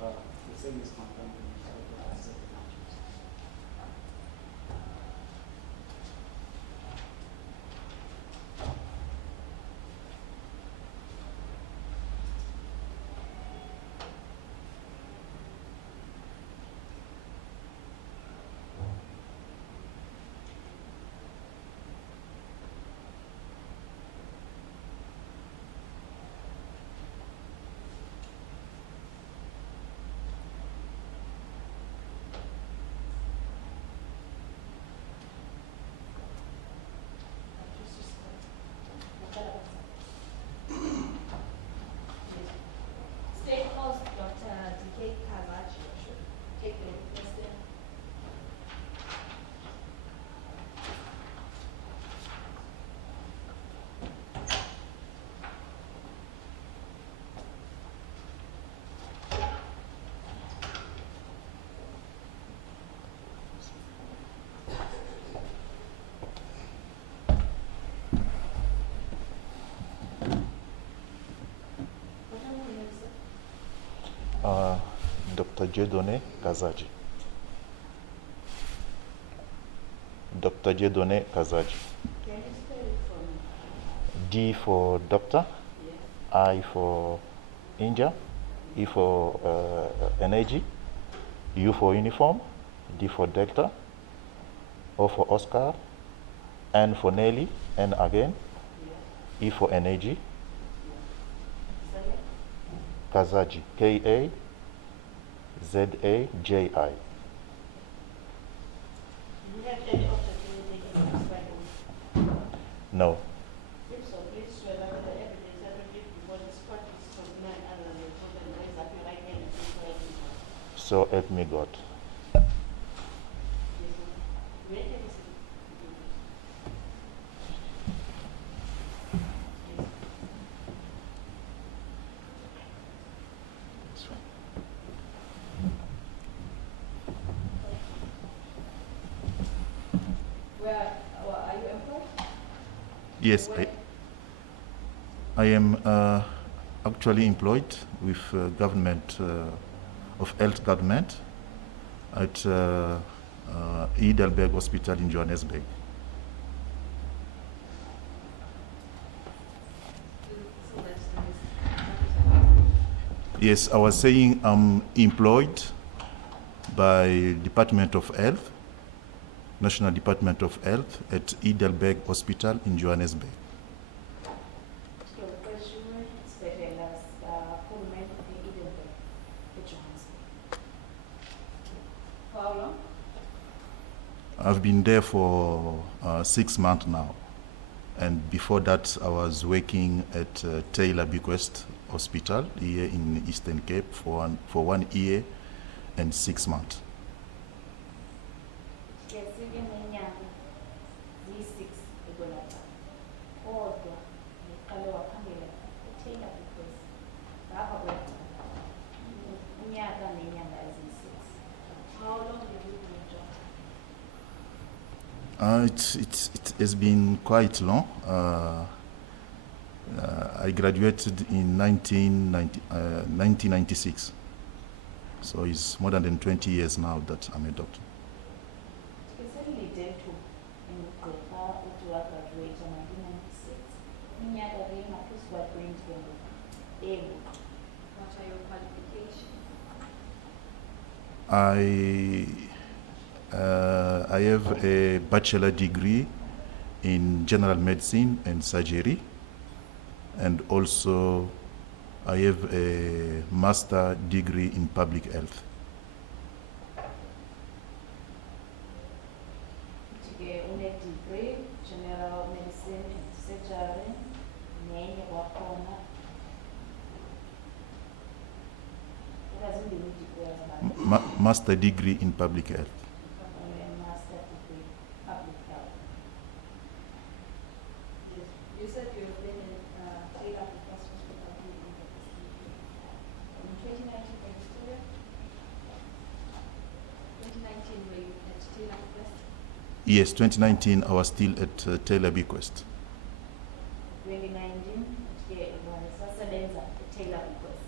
the same is confirmed in the asset management. State House Dr. D.K. Kavachi should take the request. Dr. Jedone Kazaji. Dr. Jedone Kazaji. Can you spell it for me? D for doctor, Yes. I for India, E for energy, U for uniform, D for Delta, O for Oscar, N for Nelly, N again, Yes. E for energy, Say it. Kazaji, Kazaji. Do you have any of the three taken as well? No. If so, please swear that the evidence that will give before this court is from none other than the truth and raise up your right hand and please swear to God. So help me God. Yes, ma'am. Will you take a seat? Yes. Where are you employed? Yes, Where? I am actually employed with government of health government at Heidelberg Hospital in Johannesburg. So that's the Yes, I was saying I'm employed by Department of Health, National Department of Health at Heidelberg Hospital in Johannesburg. For how long? I've been there for 6 months now. And before that, I was working at Cllr Bequest Hospital here in Eastern Cape for 1 year and 6 months. How long have you been in job? It has been quite long. I graduated in 1996. So it's more than 20 years now that I'm a doctor. Specifically due to ukugqirha uthi wagraduate in 1996 iminyaka le ingaphezu kwa-20 ebuqa. What are your qualifications? I have a bachelor degree in general medicine and surgery, and also I have a master degree in public health. Uthi-ke une-degree general medicine and surgery nenye kwakhona ukazimbini ii-degree yazibani. Master degree in public health. Master degree public health. Yes. You said you've been in Cllr Bequest Hospital in 2019 were you still there? 2019 were you at Cllr Bequest? Yes, 2019 I was still at Cllr Bequest. 2019 ke wasasebenza eCllr Bequest.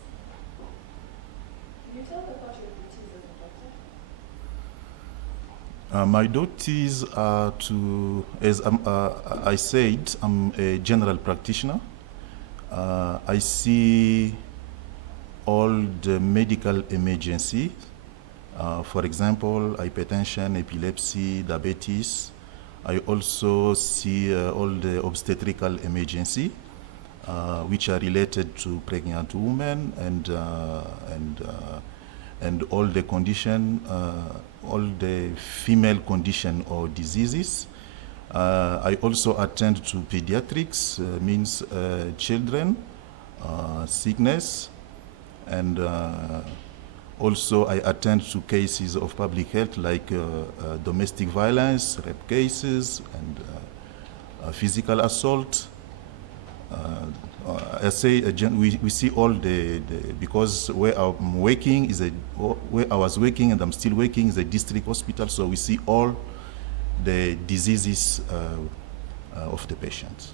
Can you tell us about your duties as a doctor? My duties are to, as I said, I'm a general practitioner. I see all the medical emergency. For example, hypertension, epilepsy, diabetes. I also see all the obstetrical emergency, which are related to pregnant women and all the condition, all the female condition or diseases. I also attend to pediatrics, means children, sickness, and also I attend to cases of public health like domestic violence, rape cases, and physical assault. I say we see all because where I'm working is where I was working and I'm still working is a district hospital, so we see all the diseases of the patients.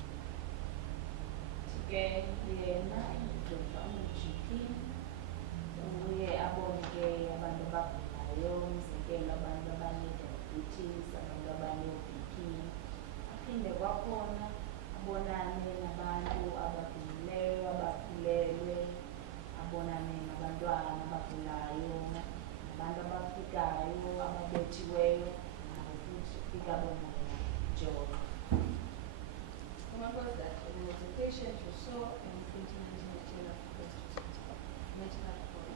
What was that? There was a patient you saw in 2019 at Cllr Mental Health Court.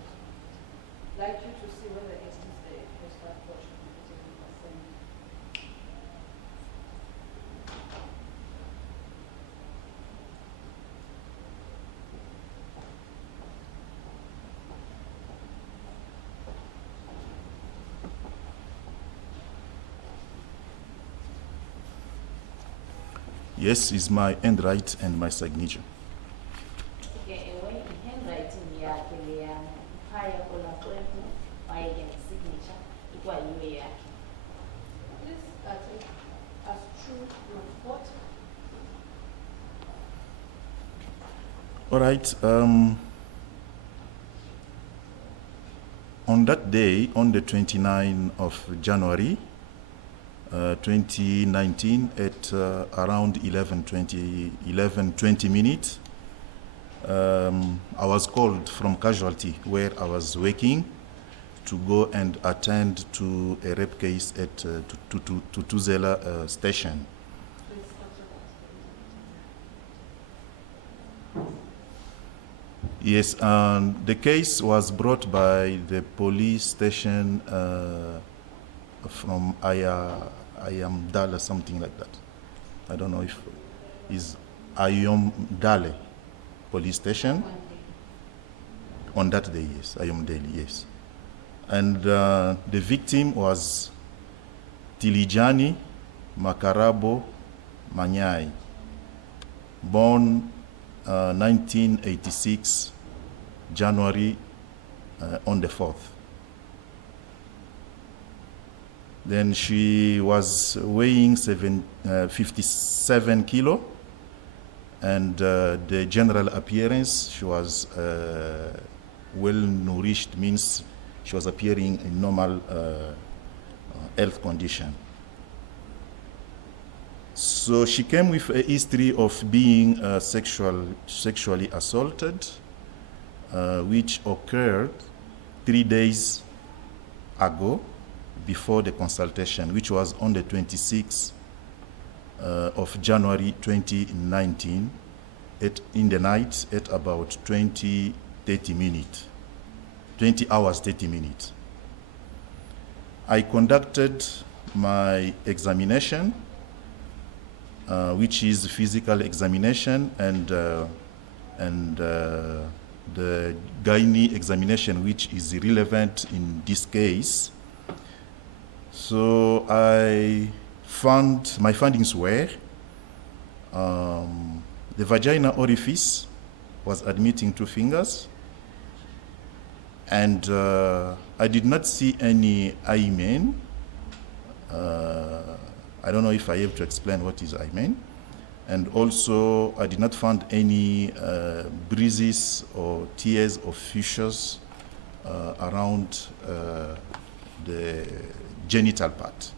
Like you to see whether it is the first portion of the particular. Yes, is my handwrite and my signature. As true report. All right. On that day, on the 29th of January, 2019, at around 11:20 minutes, I was called from casualty where I was working to go and attend to a rape case at Cllr station. Yes, the case was brought by the police station from Ayamdale, something like that. I don't know if it's Ayamdale police station. On that day, yes, Ayamdale, yes. And the victim was Tilijani Makarabo Manyai, born 1986, January on the 4th. Then she was weighing 57 kilo, and the general appearance, she was well nourished, means she was appearing in normal health condition. So she came with a history of being sexually assaulted, which occurred 3 days ago before the consultation, which was on the 26th of January 2019, in the night at about 20 hours, 30 minutes. I conducted my examination, which is physical examination, and the gynae examination, which is relevant in this case. So my findings were the vagina orifice was admitting 2 fingers, and I did not see any hymen. I don't know if I have to explain what is hymen. And also, I did not find any bruises or tears or fissures around the genital part.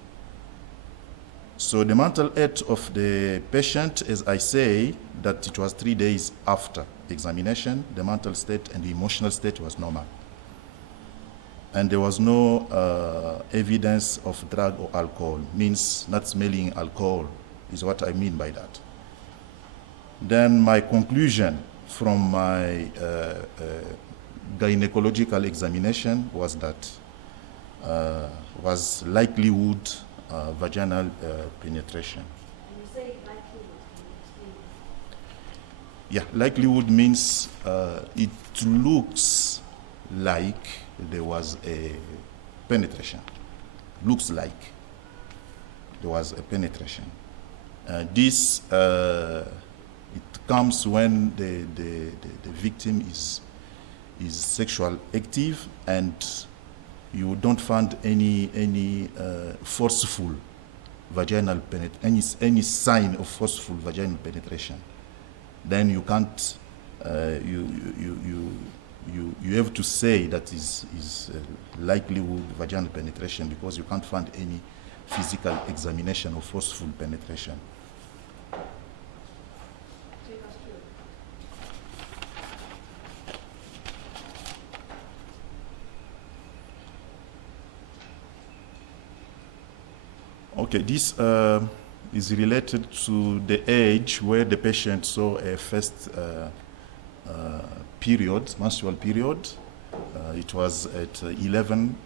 So the mental health of the patient, as I say, that it was 3 days after examination, the mental state and the emotional state was normal. And there was no evidence of drug or alcohol, means not smelling alcohol is what I mean by that. Then my conclusion from my gynecological examination was that was likelihood vaginal penetration. And you say likelihood, can you explain? Yeah, likelihood means it looks like there was a penetration. Looks like there was a penetration. This it comes when the victim is sexual active and you don't find any forceful vaginal any sign of forceful vaginal penetration. Then you can't you have to say that is likelihood vaginal penetration because you can't find any physical examination of forceful penetration. Take us through. Okay, this is related to the age where the patient saw a first period, menstrual period. It was at 11,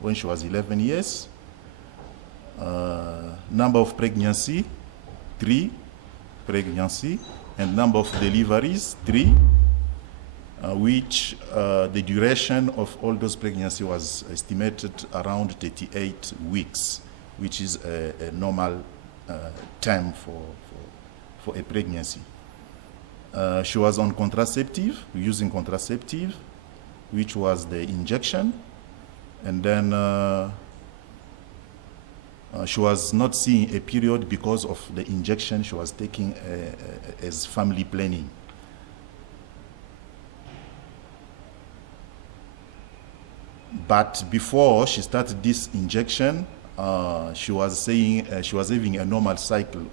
when she was 11 years. Number of pregnancy, 3 pregnancy, and number of deliveries, 3, which the duration of all those pregnancy was estimated around 38 weeks, which is a normal time for a pregnancy. She was on contraceptive, using contraceptive, which was the injection, and then she was not seeing a period because of the injection she was taking as family planning. But before she started this injection, she was saying she was having a normal cycle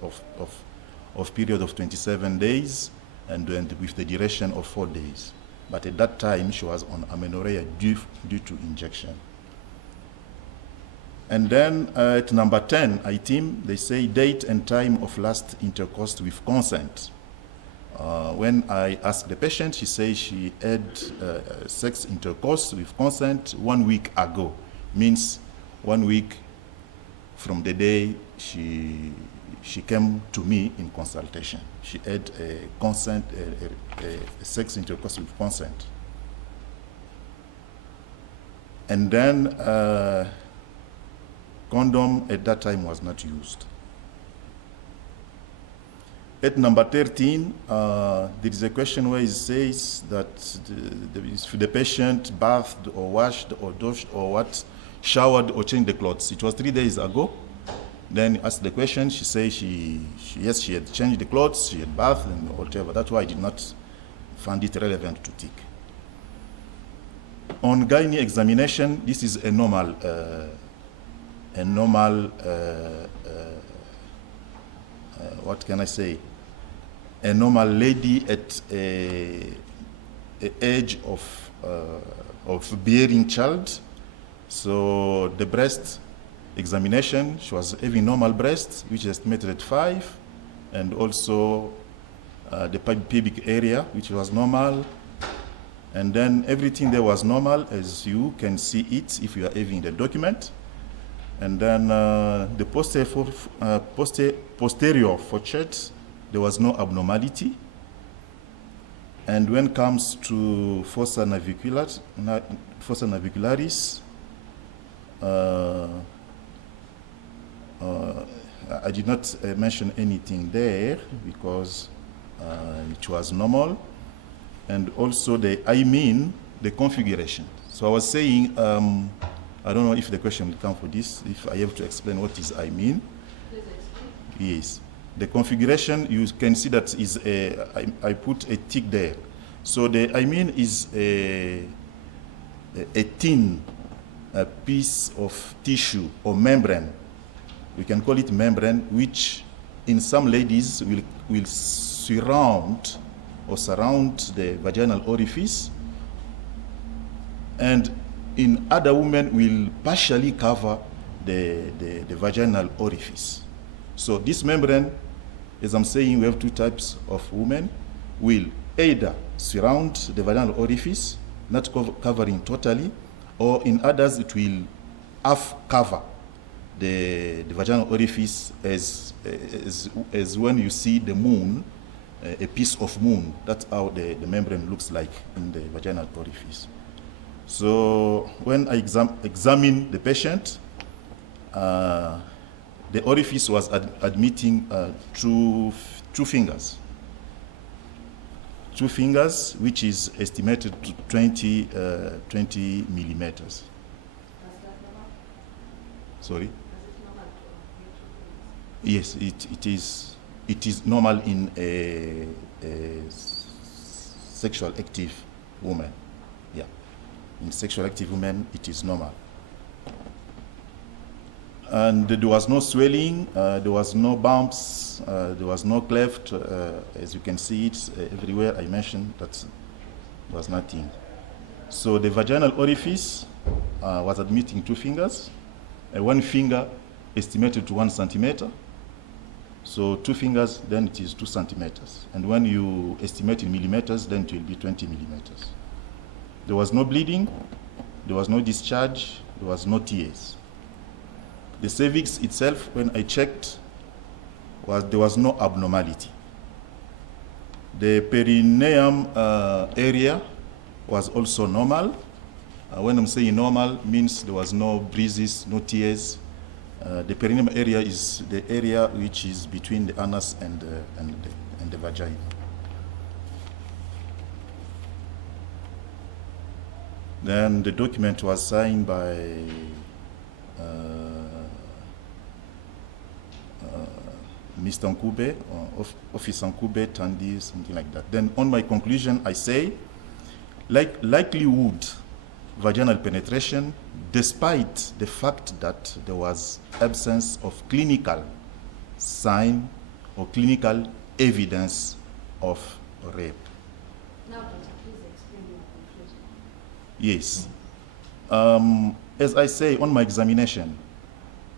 of period of 27 days and with the duration of 4 days. But at that time, she was on amenorrhea due to injection. And then at number 10 item, they say date and time of last intercourse with consent. When I asked the patient, she says she had sex intercourse with consent 1 week ago. Means 1 week from the day she came to me in consultation. She had a consent, a sex intercourse with consent. And then condom at that time was not used. At number 13, there is a question where it says that the patient bathed or washed or doshed or what, showered or changed the clothes. It was 3 days ago. Then asked the question, she says yes, she had changed the clothes, she had bathed and whatever. That's why I did not find it relevant to tick. On gynae examination, this is a normal what can I say? A normal lady at a age of bearing child. So the breast examination, she was having normal breasts, which is estimated at 5, and also the pubic area, which was normal. And then everything there was normal, as you can see it if you are having the document. And then the posterior fourchette, there was no abnormality. And when it comes to fossa navicularis, I did not mention anything there because it was normal. And also the the configuration. So I was saying, I don't know if the question will come for this, if I have to explain what is Please explain. Yes. The configuration, you can see that is I put a tick there. So the is a thin piece of tissue or membrane, we can call it membrane, which in some ladies will surround the vaginal orifice, and in other women will partially cover the vaginal orifice. So this membrane, as I'm saying, we have two types of women, will either surround the vaginal orifice, not covering totally, or in others it will half cover the vaginal orifice as when you see the moon, a piece of moon. That's how the membrane looks like in the vaginal orifice. So when I examine the patient, the orifice was admitting two fingers. 2 fingers, which is estimated to 20 millimeters. Sorry? Yes, it is normal in a sexual active woman. Yeah, in sexual active women, it is normal. And there was no swelling, there was no bumps, there was no cleft. As you can see it everywhere I mentioned, that was nothing. So the vaginal orifice was admitting 2 fingers, 1 finger estimated to 1 centimeter. So 2 fingers, then it is 2 centimeters. And when you estimate in millimeters, then it will be 20 millimeters. There was no bleeding, there was no discharge, there was no tears. The cervix itself, when I checked, there was no abnormality. The perineum area was also normal. When I'm saying normal, means there was no bruises, no tears. The perineum area is the area which is between the anus and the vagina. Then the document was signed by Mr. Nkube, Officer Nkube, Tandy, something like that. Then on my conclusion, I say, likelihood vaginal penetration, despite the fact that there was absence of clinical sign or clinical evidence of rape. Now, please explain your conclusion. Yes. As I say, on my examination,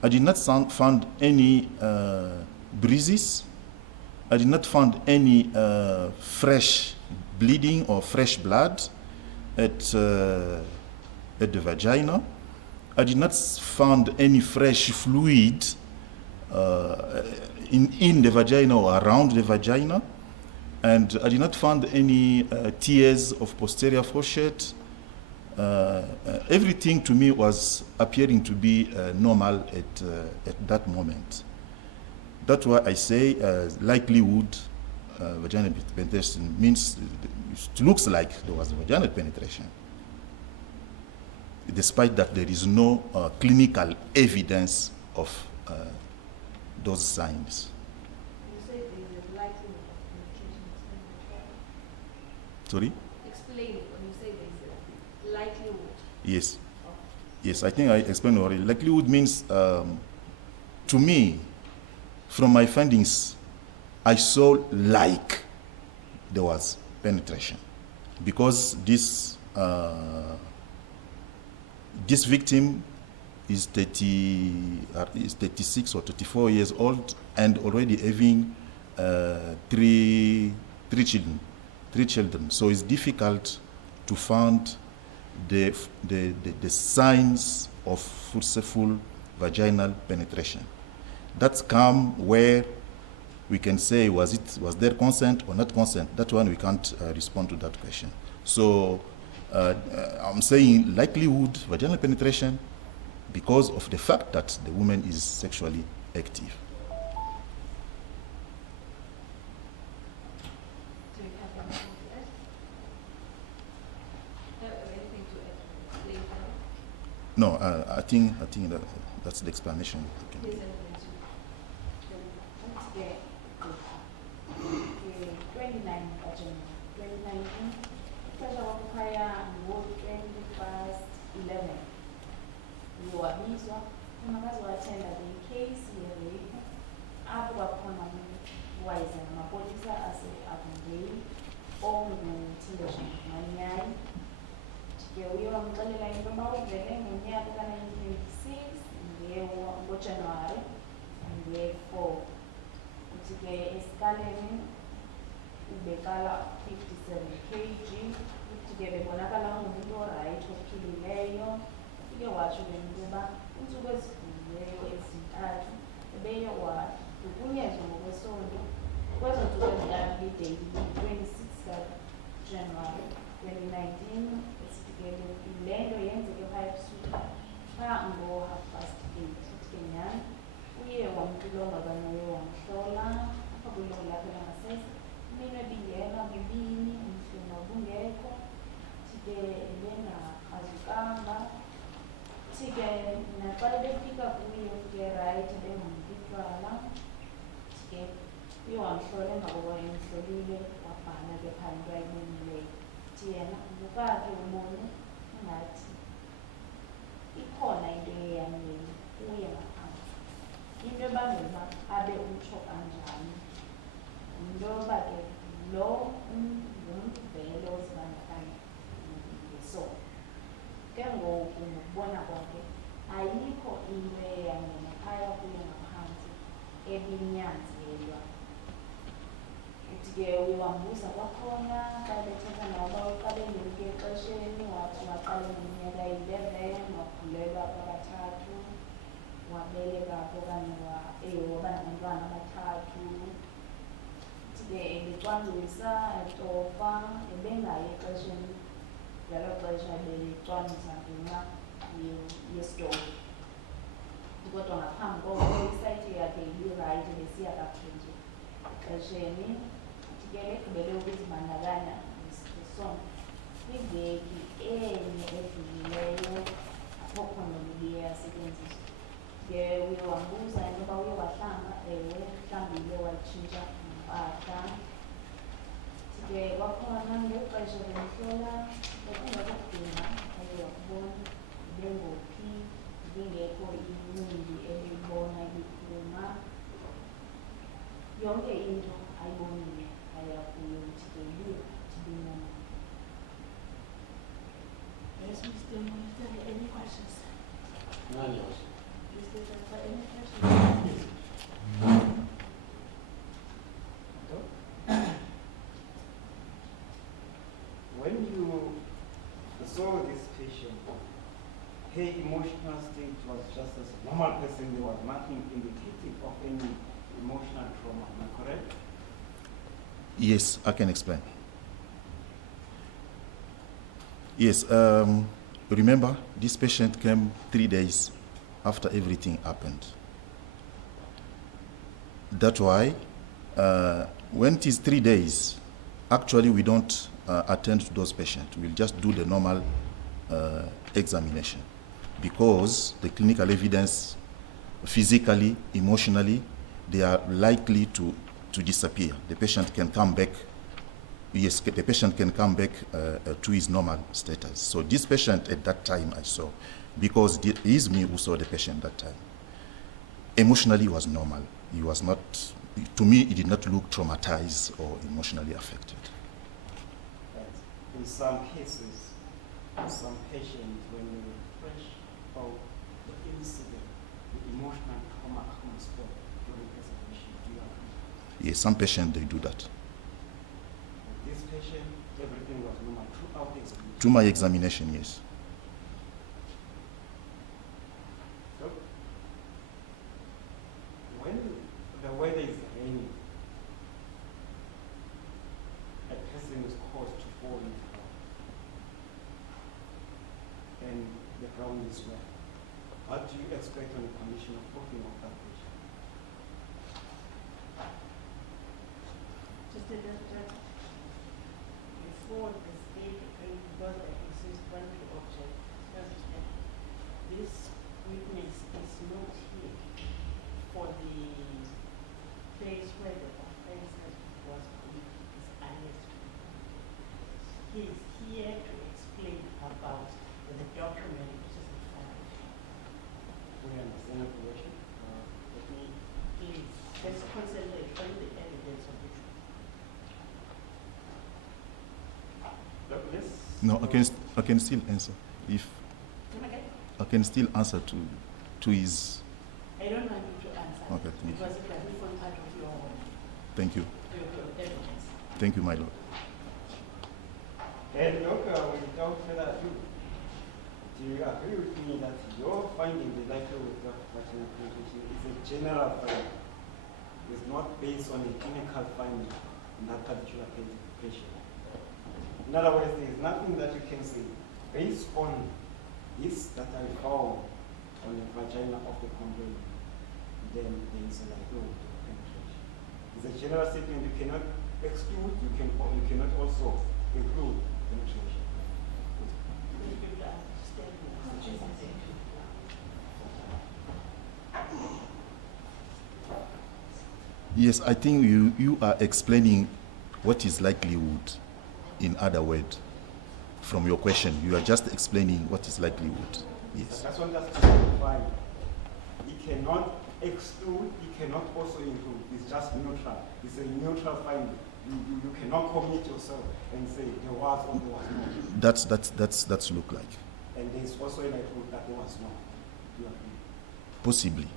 I did not find any bruises. I did not find any fresh bleeding or fresh blood at the vagina. I did not find any fresh fluid in the vagina or around the vagina. And I did not find any tears of posterior fourchette. Everything to me was appearing to be normal at that moment. That's why I say likelihood vaginal penetration means it looks like there was vaginal penetration, despite that there is no clinical evidence of those signs. You say there is a likelihood of penetration. Sorry? Explain it when you say there is a likelihood. Yes. Yes, I think I explained already. Likelihood means, to me, from my findings, I saw like there was penetration, because this victim is 36 or 34 years old and already having three children. So it's difficult to find the signs of forceful vaginal penetration. That's come where we can say was there consent or not consent. That one we can't respond to that question. So I'm saying likelihood vaginal penetration because of the fact that the woman is sexually active. Do you have anything to add? Anything to explain further? No, I think that's the explanation. Please, everyone. 29 2019 Federal Fire and World 21st ongu-television manyayi. Ke uye wamxelela into yoba uvele ngonyaka ka-1926 ngoJanuwari nge-4. Uthi ke esikaleni ubekala 57 kg. Uthi ke bebonakala ungumuntu orayithi ophilileyo. Ufike watsho ke into yoba iintsuku ezidlulileyo ezintathu ebeye wadukunyezwa ngokwesonto kwezo ntsuku ezikabili, 26 kaJanuwari 2019. Esithi ke le nto yenzeke phaa ebusuku phaa ngo-8:30. Uthi ke nyhani uye wamxilonga okanye uye wamhlola apha kwilungu lakhe langasese. Imino ebingena bubini, umhluma ubungekho. Uthi ke ebengakrazukanga. Uthi ke naxa ebefika kuye ufike rayithi ebengamniki utywala. Uthi ke uye wamhlola, emva kokuba emhlolile wabhala ke phaa into ayibonileyo. Uthi yena ubukakhe ubone ingathi ikhona into eyeyamyeni kuye ngaphantsi. Into ebangela uba abe utsho kanjani yinto yoba ke lo ngumntu vele ozibandakanya ngesondo. Ke ngoku ngokubona kwakhe ayikho into eyeyamyeni phaya kuye ngaphantsi ebinyanzelwa. Uthi ke uye wambuza kwakhona xa bethetha nabo xa benyuke exesheni, wathi waqala ngeminyaka 11 wakhulelwa abathathu, wabeleka okanye waba nabantwana abathathu. Uthi ke ebecwangcisa etofa, ebengayi exesheni ngelo xesha becwangcisa ngenxa yesitofu. Kodwa ngaphambi koko isayithi yakhe ibirayithi besiya kaphezulu exesheni. Uthi ke egqibele ukuzibandakanya ngesondo kwiveki enye edlulileyo apho khona ubuye yasetyenziswa. Ke uye wambuza into yoba uye wahlamba, ewe uhlambile watshintsha impahla. Uthi ke kwakhona ngexesha bemhlola bekungekho kudinga aye wakubona ibengophi, ibingekho incindi ebiyibona ibiphuma. Yonke into ayibonile aya kuyo. Uthi ke ibinoma. Yes, Mr. Minister, any questions? None, Your Worship. Mr. Minister, any questions? When you saw this patient, her emotional state was just as a normal person. There was nothing indicative of any emotional trauma. Am I correct? Yes, I can explain. Yes, remember, this patient came 3 days after everything happened. That's why, when it is 3 days, actually we don't attend to those patients. We'll just do the normal examination, because the clinical evidence, physically, emotionally, they are likely to disappear. The patient can come back. Yes, the patient can come back to his normal status. So this patient at that time I saw, because it is me who saw the patient that time, emotionally was normal. He was not, to me, he did not look traumatized or emotionally affected. But in some cases, some patients, when they refresh of the incident, the emotional trauma comes back during examination. Do you agree? Yes, some patients, they do that. This patient, everything was normal throughout the examination. To my examination, yes. So, when the weather is raining, a person is caused to fall into the ground, and the ground is wet. What do you expect on the condition of walking of that patient? Just before the state because there exists one object, this witness is not here for the place where the offense was committed, his arrest. He is here to explain about the document which is in front of him. We understand the question. Let me Please, let's concentrate on the evidence of the truth. No, I can still answer. If Come again? I can still answer to his. I don't want you to answer. Okay, thank you. Because it doesn't form part of your Thank you. evidence. Thank you, my lord. And look, without further ado, do you agree with me that your finding the likelihood of vaginal penetration is a general finding? It's not based on a clinical finding in that particular patient. In other words, there is nothing that you can say based on this that I found on the vagina of the complainant, then there is a likelihood of penetration. It's a general statement. You cannot exclude, you cannot also include penetration. Yes, I think you are explaining what is likelihood in other words. From your question, you are just explaining what is likelihood. Yes. That's what that's clarifying. He cannot exclude, he cannot also include. It's just neutral. It's a neutral finding. You cannot commit yourself and say there was or there was not. That's look like. And there's also a likelihood that there was not. You agree? Possibly.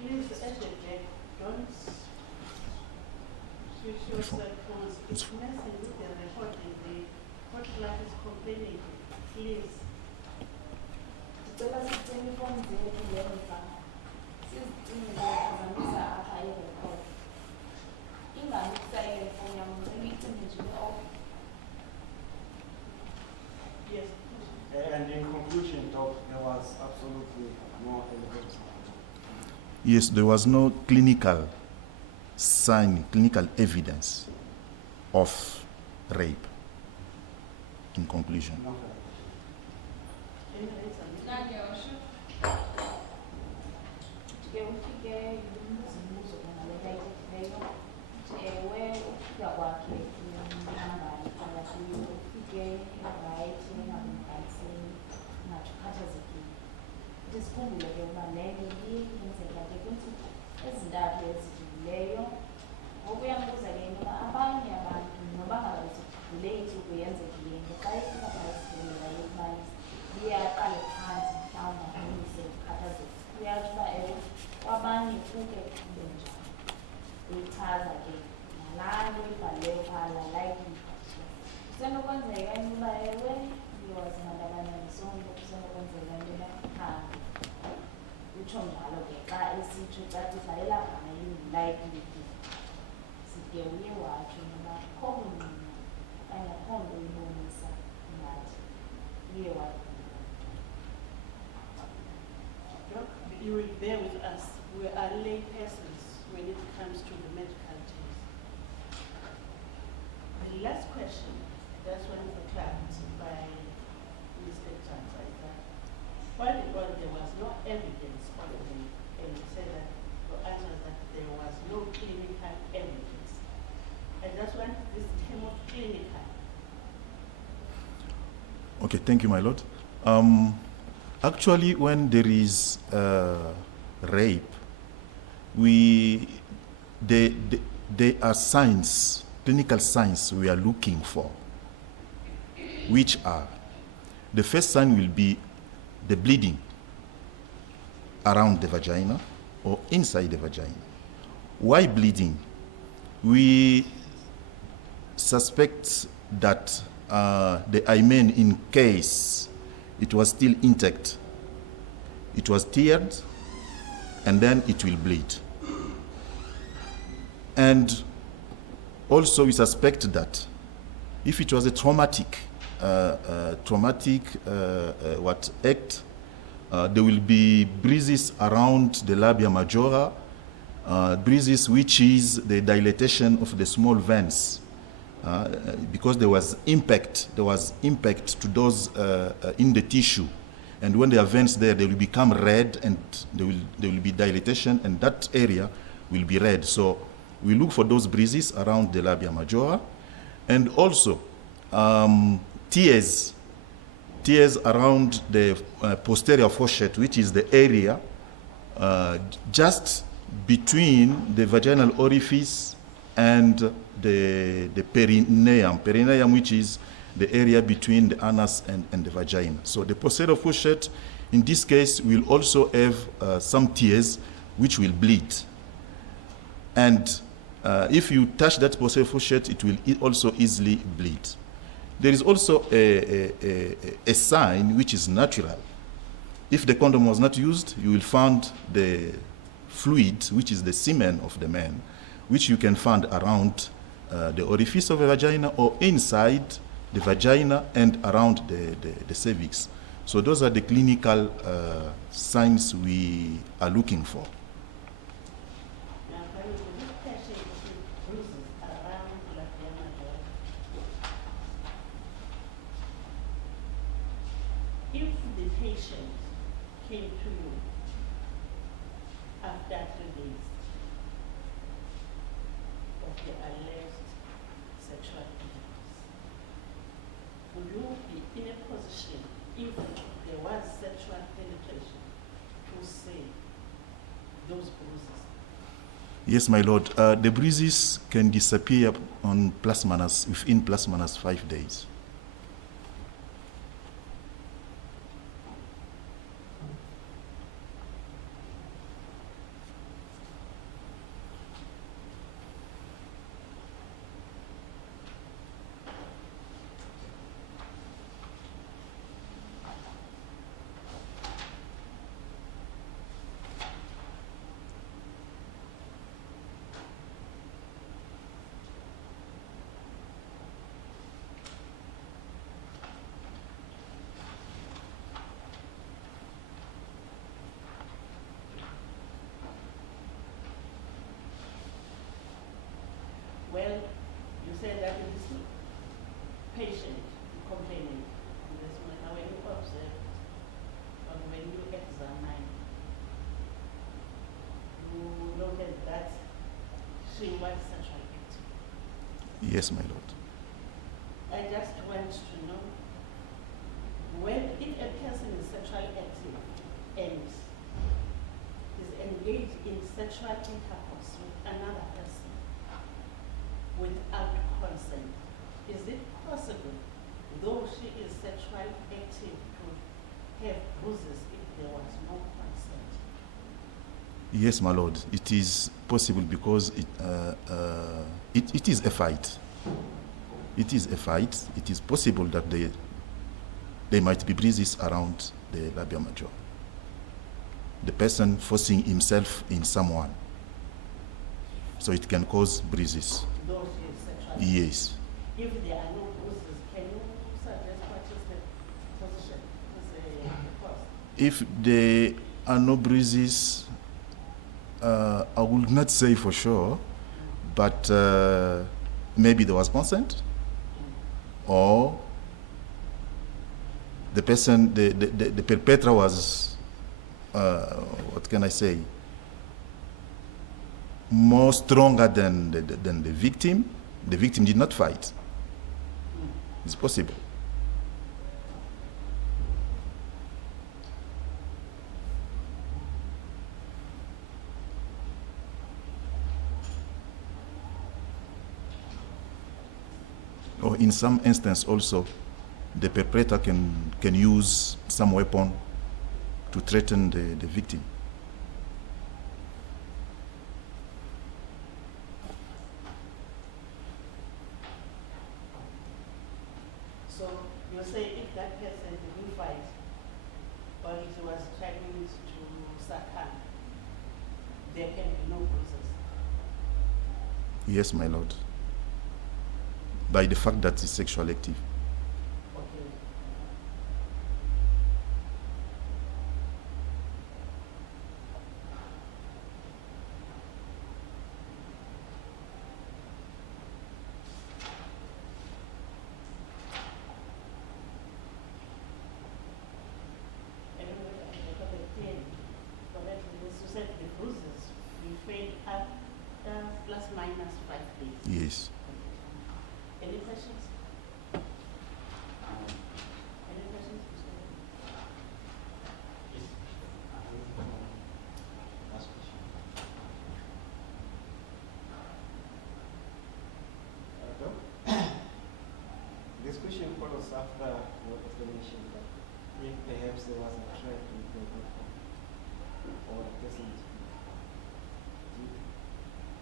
Please, Edward, don't switch yourself phones. It's messing with the recording. The court clerk is complaining. Please. Sicela sicela ifoni zethu ngemva sizicingile siphazamisa apha irekhodi ingani kusayile ifoni yam ngicime nje off. Yes. And in conclusion, Doc, there was absolutely no evidence. Yes, there was no clinical sign, clinical evidence of rape. In conclusion. No. Nadia, washo. Ke ufike umzimuzo ngalekayithileyo ewe ukufika kwakhe ngihambani phakathi ufike right engabonakalisini ngathukhathazekile. Ukuthi sikhumbule ke uba lento iyenzeka ke kwinsuku ezintathu ezidlulileyo. Ngokuyabuza ke into uba abanye abantu noba ngabe sidlule intsuku yenzekile into xa ifika phayisibhedlela yokubani iyaqale phansi mhlawumbi amise ukukhathazeka. Uyatsho uba ewe kwabanye kuke kube njani. Uyichaza ke nalaa nto ibhalileyo phala likelihood. Kusenokwenzeka into uba ewe uyazibandakanya nesonto, kusenokwenzeka into enakuthanda. Utsho njalo ke xa esitsho ecacisa elagama likelihood. Sike uye watsho noba akho bungqina okanye akho nto ibonisa ngathi uye watsho. Doc, you will bear with us. We are lay persons when it comes to the medical case. The last question, that's one of the claims by Mr. Chandraika. While there was no evidence on the, and you said that your answer is that there was no clinical evidence. And that's when this term of clinical. Okay, thank you, my lord. Actually, when there is rape, there are signs, clinical signs we are looking for, which are, the first sign will be the bleeding around the vagina or inside the vagina. Why bleeding? We suspect that the hymen, in case it was still intact, it was teared, and then it will bleed. And also we suspect that if it was a traumatic act, there will be bruises around the labia majora, bruises which is the dilatation of the small veins, because there was impact to those in the tissue, and when there are veins there, they will become red, and there will be dilatation, and that area will be red. So we look for those bruises around the labia majora, and also tears around the posterior fourchette, which is the area just between the vaginal orifice and the perineum. Perineum, which is the area between the anus and the vagina. So the posterior fourchette, in this case, will also have some tears which will bleed. And if you touch that posterior fourchette, it will also easily bleed. There is also a sign which is natural. If the condom was not used, you will find the fluid, which is the semen of the man, which you can find around the orifice of the vagina or inside the vagina and around the cervix. So those are the clinical signs we are looking for. Now, when this patient with bruises around the abdomen, if the patient came to you after 3 days of the alleged sexual intercourse, would you be in a position, if there was sexual penetration, to say those bruises? Yes, my lord. The bruises can disappear on within plus minus 5 days. Well, you said that it is patient complaining. Now, when you observe or when you examine, you noted that she was sexually active. Yes, my lord. I just want to know, if a person is sexually active and is engaged in sexual intercourse with another person without consent, is it possible, though she is sexually active, to have bruises if there was no consent? Yes, my lord. It is possible because it is a fight. It is a fight. It is possible that there might be bruises around the labia major. The person forcing himself in someone. So it can cause bruises. Though she is sexually Yes. If there are no bruises, can you suggest what is the position, the cause? If there are no bruises, I would not say for sure, but maybe there was consent, or the person, the perpetrator was, what can I say, more stronger than the victim. The victim did not fight. It's possible. Or in some instance also, the perpetrator can use some weapon to threaten the victim. So you say if that person didn't fight, or if he was trying to succumb, there can be no bruises. Yes, my lord. By the fact that he's sexually active. Okay. You said the bruises will fade after plus minus 5 days. Yes. Any questions? follows after your explanation that if perhaps there was a threat with the victim or the person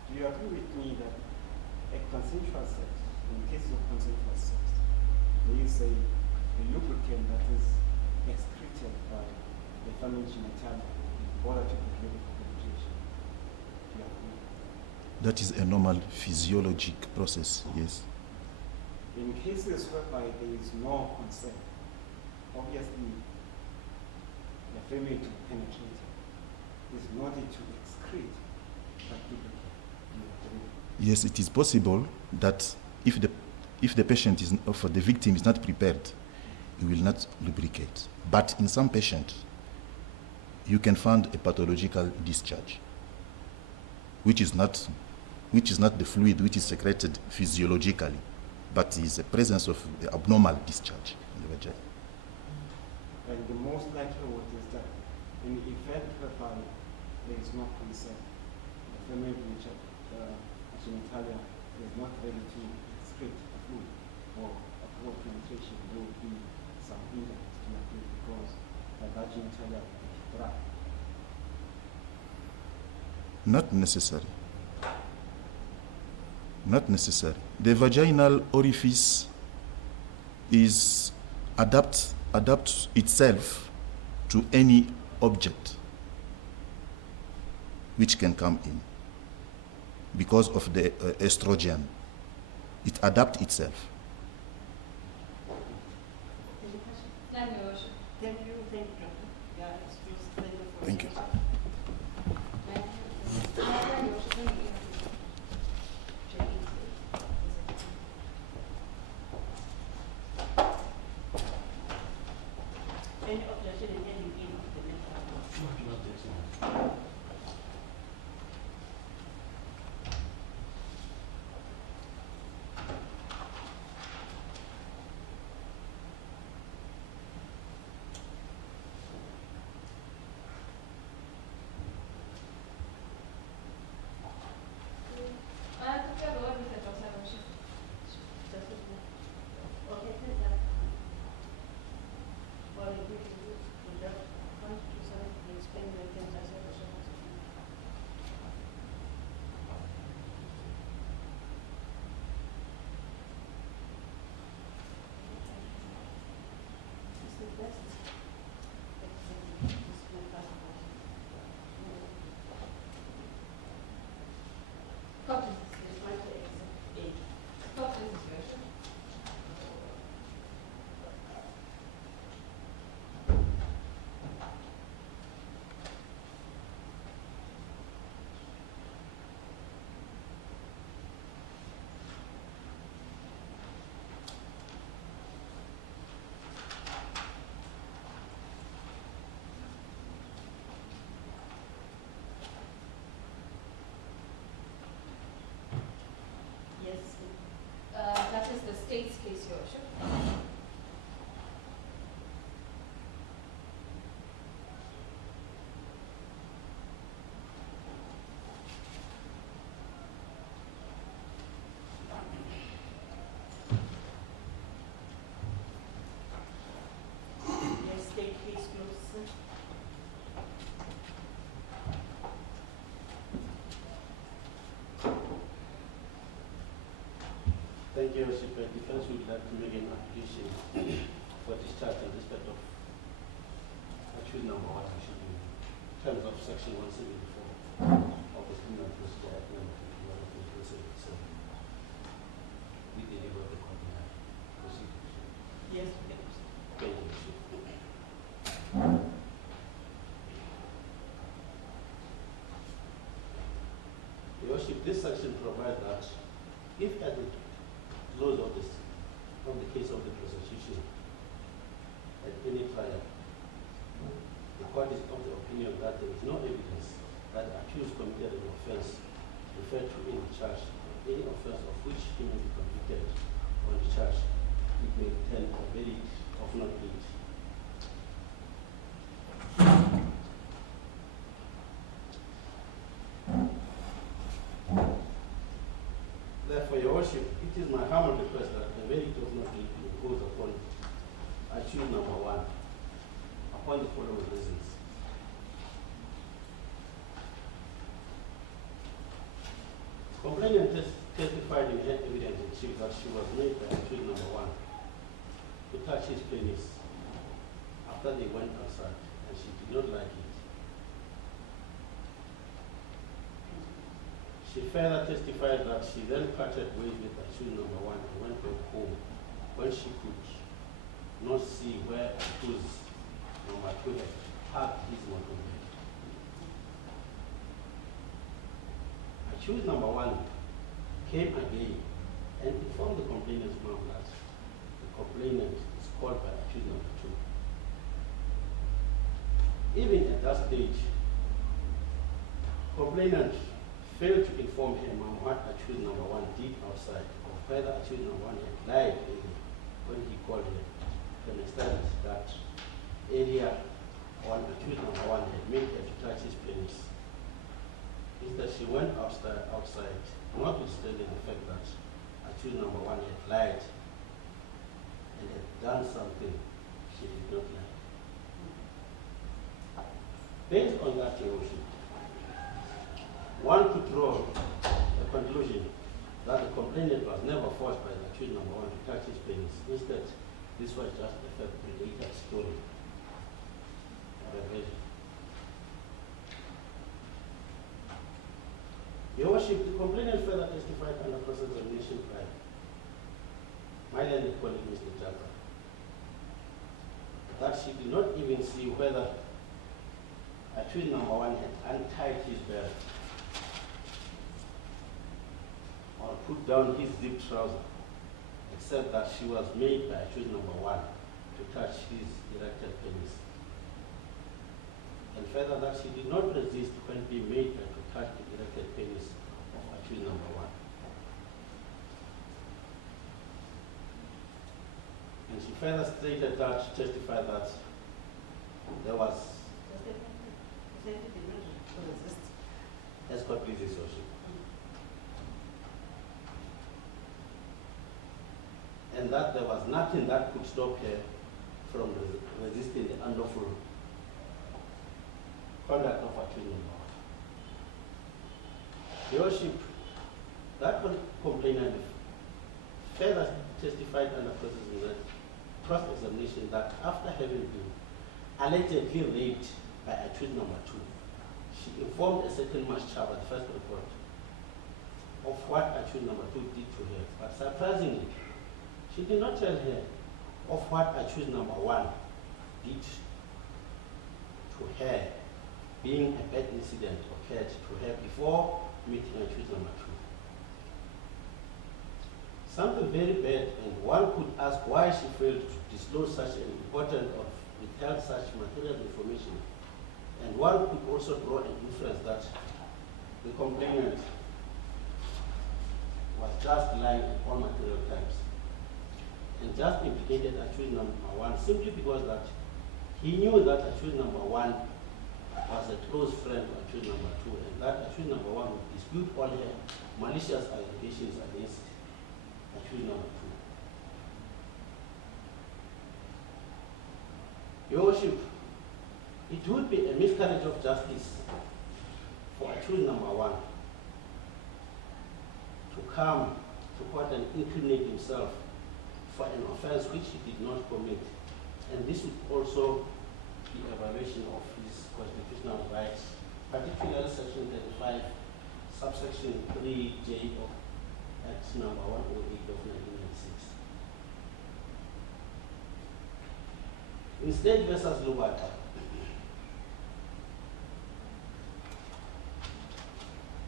do you agree with me that a consensual sex, in cases of consensual sex, there is a lubricant that is excreted by the female genitalia in order to prevent penetration? Do you agree? That is a normal physiologic process, yes. In cases whereby there is no consent, obviously the female to penetrate is not to excrete that lubricant. Do you agree? Yes, it is possible that if the patient is, or the victim is not prepared, he will not lubricate. But in some patients, you can find a pathological discharge, which is not the fluid which is secreted physiologically, but is a presence of the abnormal discharge in the vagina. And the most likelihood is that in the event whereby there is no consent, the female genitalia is not ready to excrete the fluid or upward penetration, there will be some hindrance to the fluid because the genitalia will be dry. Not necessary. Not necessary. The vaginal orifice is adapts itself to any object which can come in because of the estrogen. It adapts itself. Any question? None, Your Worship. Thank you, Doctor. Yeah, excuse, thank you for Thank you. None, Your Worship. Any objection in any in the matter? Okay, thank you. Well, if we can do, we just come to something to explain the things I said. It's the best. Court is It's my age. Court is Your Worship. Yes. That is the state's case, Your Worship. Yes, state case closed, sir. Thank you, Your Worship. The defense would like to make an application for discharge in respect of actually number what we should do in terms of section 174 of the Criminal Procedure Act number 51 of 1977. We deliver the complaint procedures. Yes, we can. Thank you, Your Worship. Your Worship, this section provides that if at the close of the case of the prosecution at any trial, the court is of the opinion that there is no evidence that the accused committed an offense referred to in the charge, any offense of which he may be convicted on the charge, it may tend a verdict of not guilty. Therefore, Your Worship, it is my humble request that the verdict of not guilty imposed upon accused number 1 upon the following reasons. Complainant testified in her evidence in chief that she was made by accused number 1 to touch his penis after they went outside, and she did not like it. She further testified that she then parted ways with accused number 1 and went back home when she could not see where accused number 2 had parked his motorbike. Accused number 1 came again and informed the complainant's mom that the complainant is called by accused number 2. Even at that stage, complainant failed to inform her mom what accused number 1 did outside, or whether accused number 1 had lied earlier when he called her to understand that earlier on accused number 1 had made her to touch his penis. Instead, she went outside, notwithstanding the fact that accused number 1 had lied and had done something she did not like. Based on that theory, one could draw a conclusion that the complainant was never forced by the accused number 1 to touch his penis. Instead, this was just a fabricated story. Your Worship, the complainant further testified under cross-examination by my learned colleague, Mr. Jaka, that she did not even see whether accused number 1 had untied his belt or put down his zip trouser, except that she was made by accused number 1 to touch his erected penis. And further, that she did not resist when being made by to touch the erected penis of accused number 1. And she further stated that, testified that there was, escort please, His Worship. And that there was nothing that could stop her from resisting the unlawful conduct of accused number 1. Your Worship, that complainant further testified under cross-examination that after having been allegedly raped by accused number 2, she informed a certain Master at the first report of what accused number 2 did to her. But surprisingly, she did not tell her of what accused number 1 did to her, being a bad incident occurred to her before meeting accused number 2. Something very bad, and one could ask why she failed to disclose such an important or withheld such material information. And one could also draw an inference that the complainant was just lying at all material times and just implicated accused number 1 simply because that he knew that accused number 1 was a close friend of accused number 2, and that accused number 1 would dispute all her malicious allegations against accused number 2. Your Worship, it would be a miscarriage of justice for accused number 1 to come to court and incriminate himself for an offense which he did not commit. And this would also be a violation of his constitutional rights, particularly section 35, subsection 3J of Act number 108 of 1996. In State versus Lubata,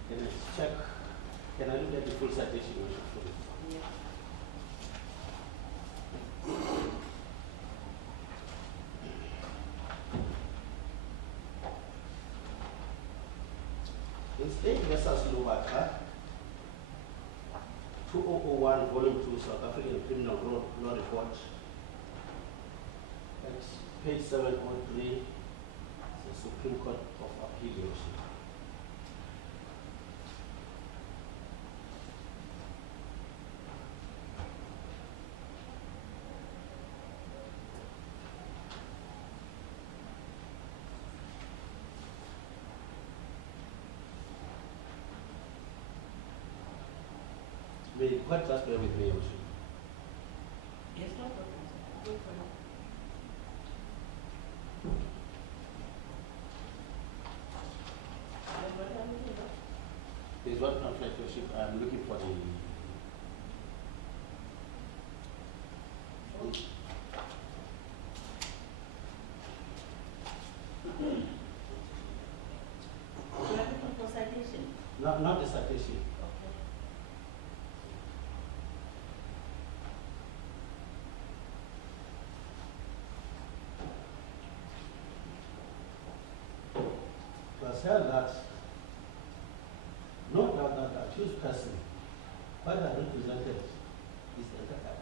can I check? Can I look at the full citation? Yeah. In State versus Lubata, 2001, Volume 2, South African Criminal Law Report, at page 703, the Supreme Court of Appeal. court just bear with me, Your Worship. Yes, no problem, sir. Wait for it. And what are we looking at? There's one pamphlet, Your Worship. I'm looking for the. You are looking for citation? Not the citation. Okay. It was held that no doubt that the accused person, whether represented,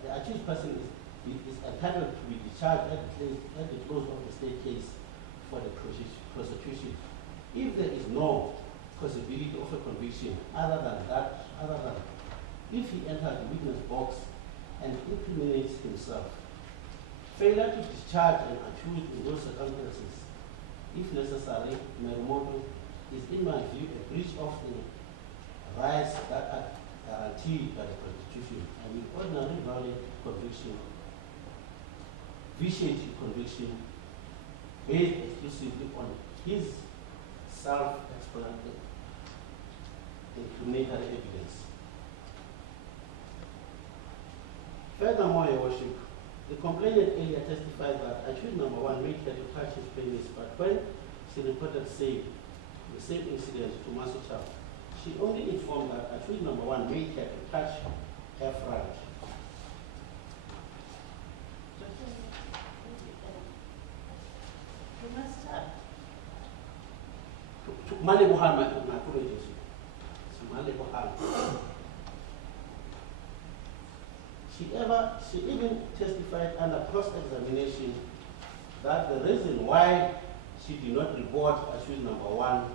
the accused person is entitled to be discharged at the close of the state case for the prosecution. If there is no possibility of a conviction other than if he enters the witness box and incriminates himself, failure to discharge an accused in those circumstances, if necessary, Merimoto, is in my view a breach of the rights that are guaranteed by the Constitution, and will ordinarily violate conviction, vitiate conviction based exclusively on his self-explanatory incriminatory evidence. Furthermore, Your Worship, the complainant earlier testified that accused number one made her to touch his penis, but when she reported the same incident to Masucha, she only informed that accused number one made her to touch her front. You must start. Mali Buhama, my apologies. Mali Buhama. She even testified under cross-examination that the reason why she did not report accused number one's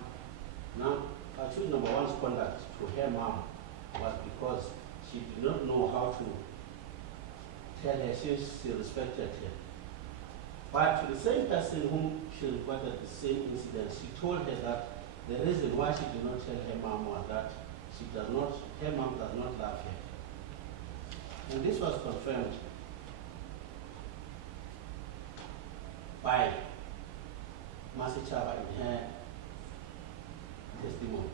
conduct to her mom was because she did not know how to tell her since she respected her. But to the same person whom she reported the same incident, she told her that the reason why she did not tell her mom was that her mom does not love her. And this was confirmed by Masichava in her testimony.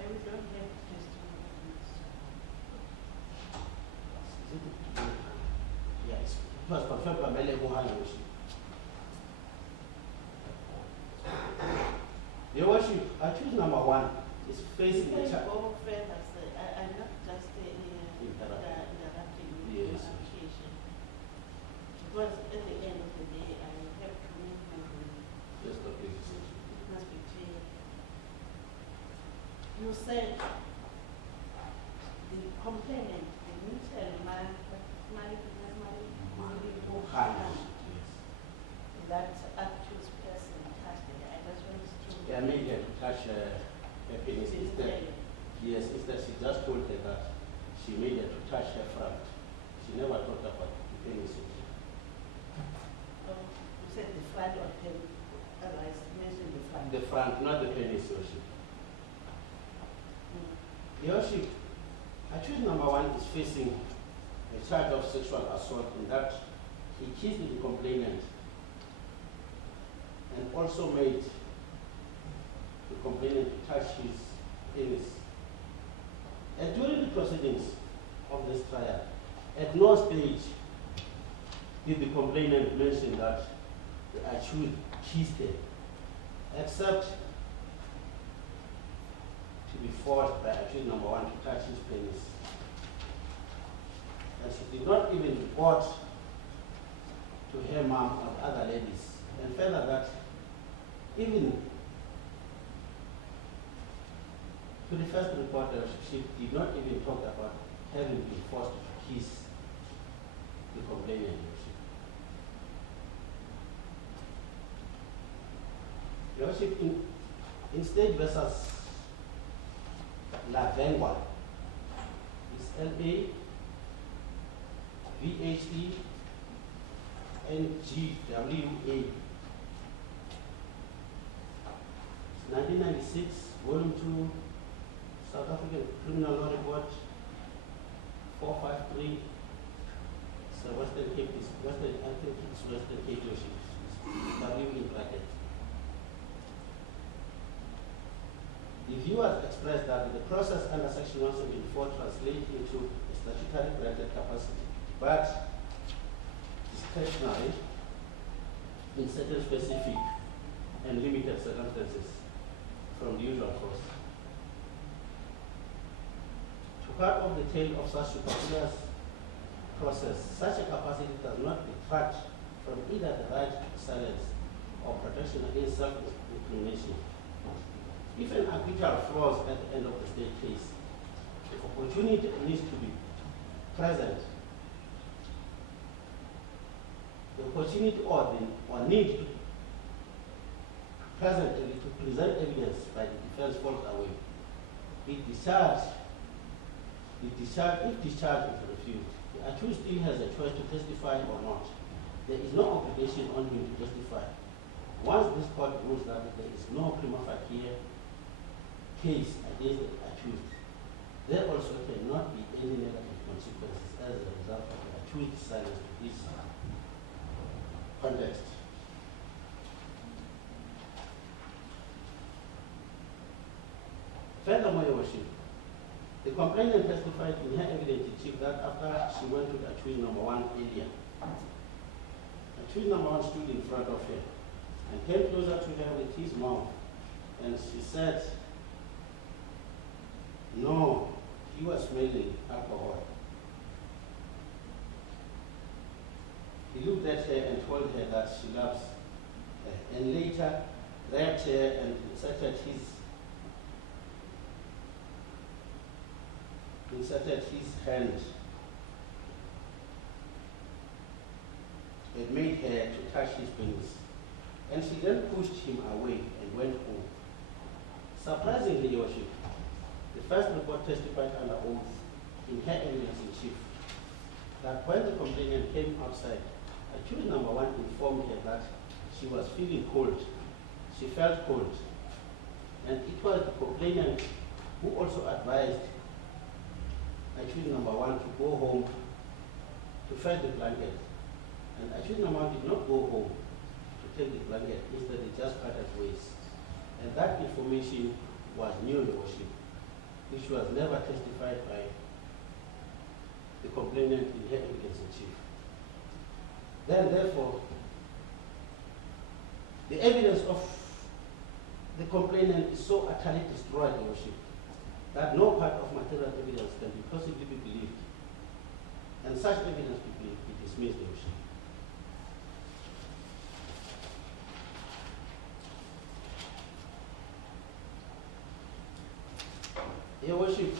And we don't have testimony. Yes, it was confirmed by Mele Buhari. Your Worship, accused number one is facing a charge. Go further, sir. I'm not just interrupting you Yes. application. Because at the end of the day, I have to make my ruling. Yes, Dr. It must be clear. You said the complainant, the mutual that accused person touched it. I just want to. I made her to touch her penis instead. Yes, instead she just told her that she made her to touch her front. She never talked about the penis. You said the front or the otherwise mentioned the front. The front, not the penis, Your Worship. Your Worship, accused number one is facing a charge of sexual assault in that he kissed the complainant and also made the complainant to touch his penis. And during the proceedings of this trial, at no stage did the complainant mention that the accused kissed her, except to be forced by accused number one to touch his penis. And she did not even report to her mom or other ladies. And further that, even to the first reporter, she did not even talk about having been forced to kiss the complainant. Your Worship, in State versus La Vengua, it's LAVHENGWA. 1996, Volume 2, South African Criminal Law Report, 453. So Western Cape is Western, I think it's Western Cape Worship. W in bracket. The viewers expressed that the process under Section 174 translates into a statutory granted capacity, but discretionary in certain specific and limited circumstances from the usual course. To cut off the tail of such superfluous process, such a capacity does not detract from either the right to silence or protection against self-incrimination. If an acquittal falls at the end of the state case, the opportunity needs to be present. The opportunity or need to present to present evidence by the defense falls away. If discharged is refused, the accused still has a choice to testify or not. There is no obligation on him to testify. Once this court rules that there is no prima facie case against the accused, there also cannot be any negative consequences as a result of the accused's silence to this context. Furthermore, Your Worship, the complainant testified in her evidence in chief that after she went to the accused number 1 earlier, accused number 1 stood in front of her and came closer to her with his mouth, and she said, no, he was smelling alcohol. He looked at her and told her that she loves her, and later grabbed her and inserted his hand and made her to touch his penis. And she then pushed him away and went home. Surprisingly, Your Worship, the first report testified under oath in her evidence in chief that when the complainant came outside, accused number 1 informed her that she was feeling cold. She felt cold. And it was the complainant who also advised accused number 1 to go home to fetch the blanket. And accused number 1 did not go home to take the blanket. Instead, they just parted ways. And that information was new, Your Worship, which was never testified by the complainant in her evidence in chief. Then, therefore, the evidence of the complainant is so utterly destroyed, Your Worship, that no part of material evidence can be possibly be believed. And such evidence be dismissed, Your Worship. Your Worship,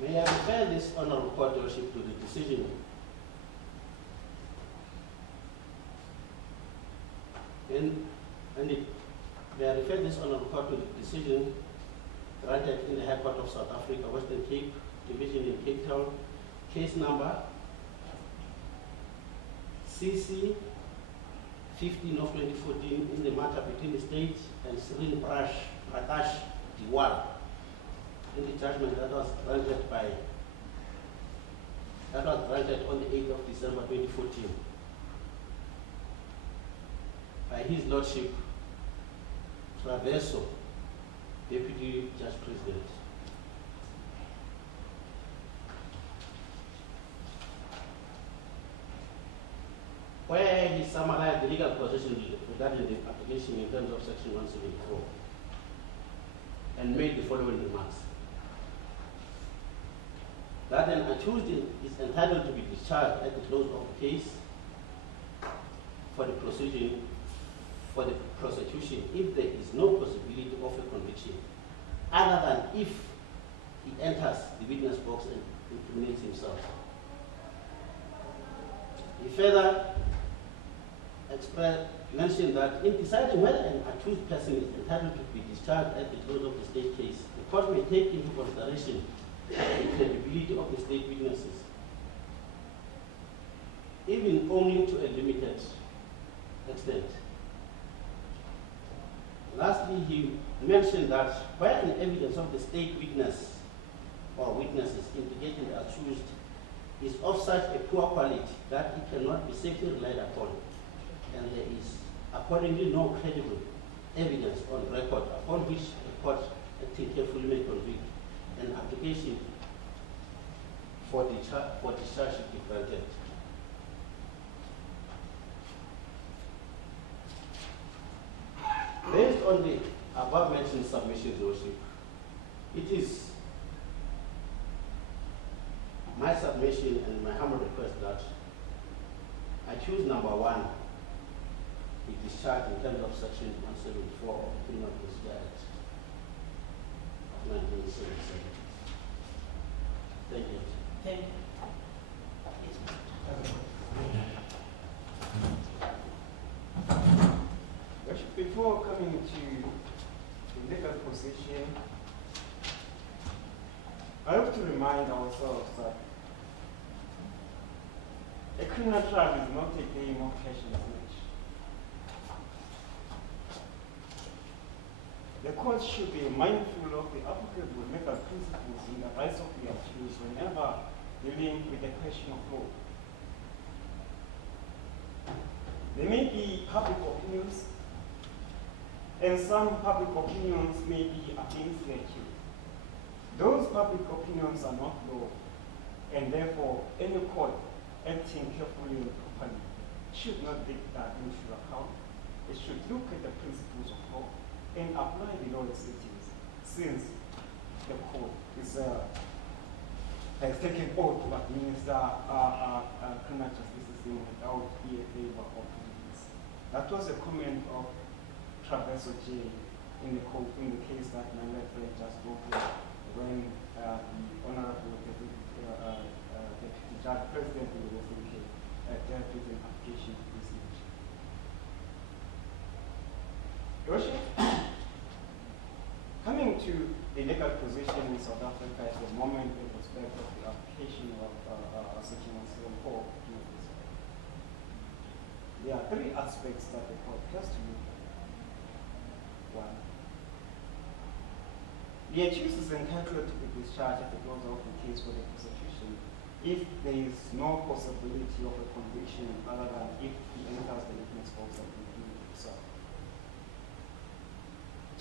may I refer this honorable court, Your Worship, to the decision may I refer this honorable court to the decision granted in the High Court of South Africa, Western Cape, Division in Cape Town, case number CC 15 of 2014 in the matter between the state and Srin Prakash Diwar, in the judgment that was granted on the 8th of December 2014 by His Lordship Traverso, Deputy Judge President. Where he summarized the legal position regarding the application in terms of Section 174 and made the following remarks. That an accused is entitled to be discharged at the close of the case for the prosecution if there is no possibility of a conviction, other than if he enters the witness box and incriminates himself. He further mentioned that in deciding whether an accused person is entitled to be discharged at the close of the state case, the court may take into consideration the credibility of the state witnesses. Even only to a limited extent. Lastly, he mentioned that where an evidence of the state witness or witnesses implicating the accused is of such a poor quality that it cannot be safely relied upon, and there is accordingly no credible evidence on record upon which a court acting carefully may convict, an application for discharge should be granted. Based on the above mentioned submissions, Your Worship, it is my submission and my humble request that accused number 1 be discharged in terms of section 174 of the Criminal Procedure Act of 1977. Thank you. Thank you. Before coming to the legal position, I have to remind ourselves that a criminal trial is not a game of catch and snatch. The court should be mindful of the applicable legal principles in the rights of the accused whenever dealing with the question of law. There may be public opinions, and some public opinions may be against the accused. Those public opinions are not law, and therefore any court acting carefully and properly should not take that into account. It should look at the principles of law and apply the law as it is, since the court has taken oath to administer criminal justice system without fear, favor, or prejudice. That was a comment of Cllr J in the case that Mt Fletcher just spoke when the Honorable Deputy Judge President in the Western Cape dealt with an application of this nature. Your Worship, coming to the legal position in South Africa at the moment with respect of the application of Section 174, there are 3 aspects that the court has to look at. 1. The accused is entitled to be discharged at the close of the case for the prosecution if there is no possibility of a conviction other than if he enters the witness box and concludes himself.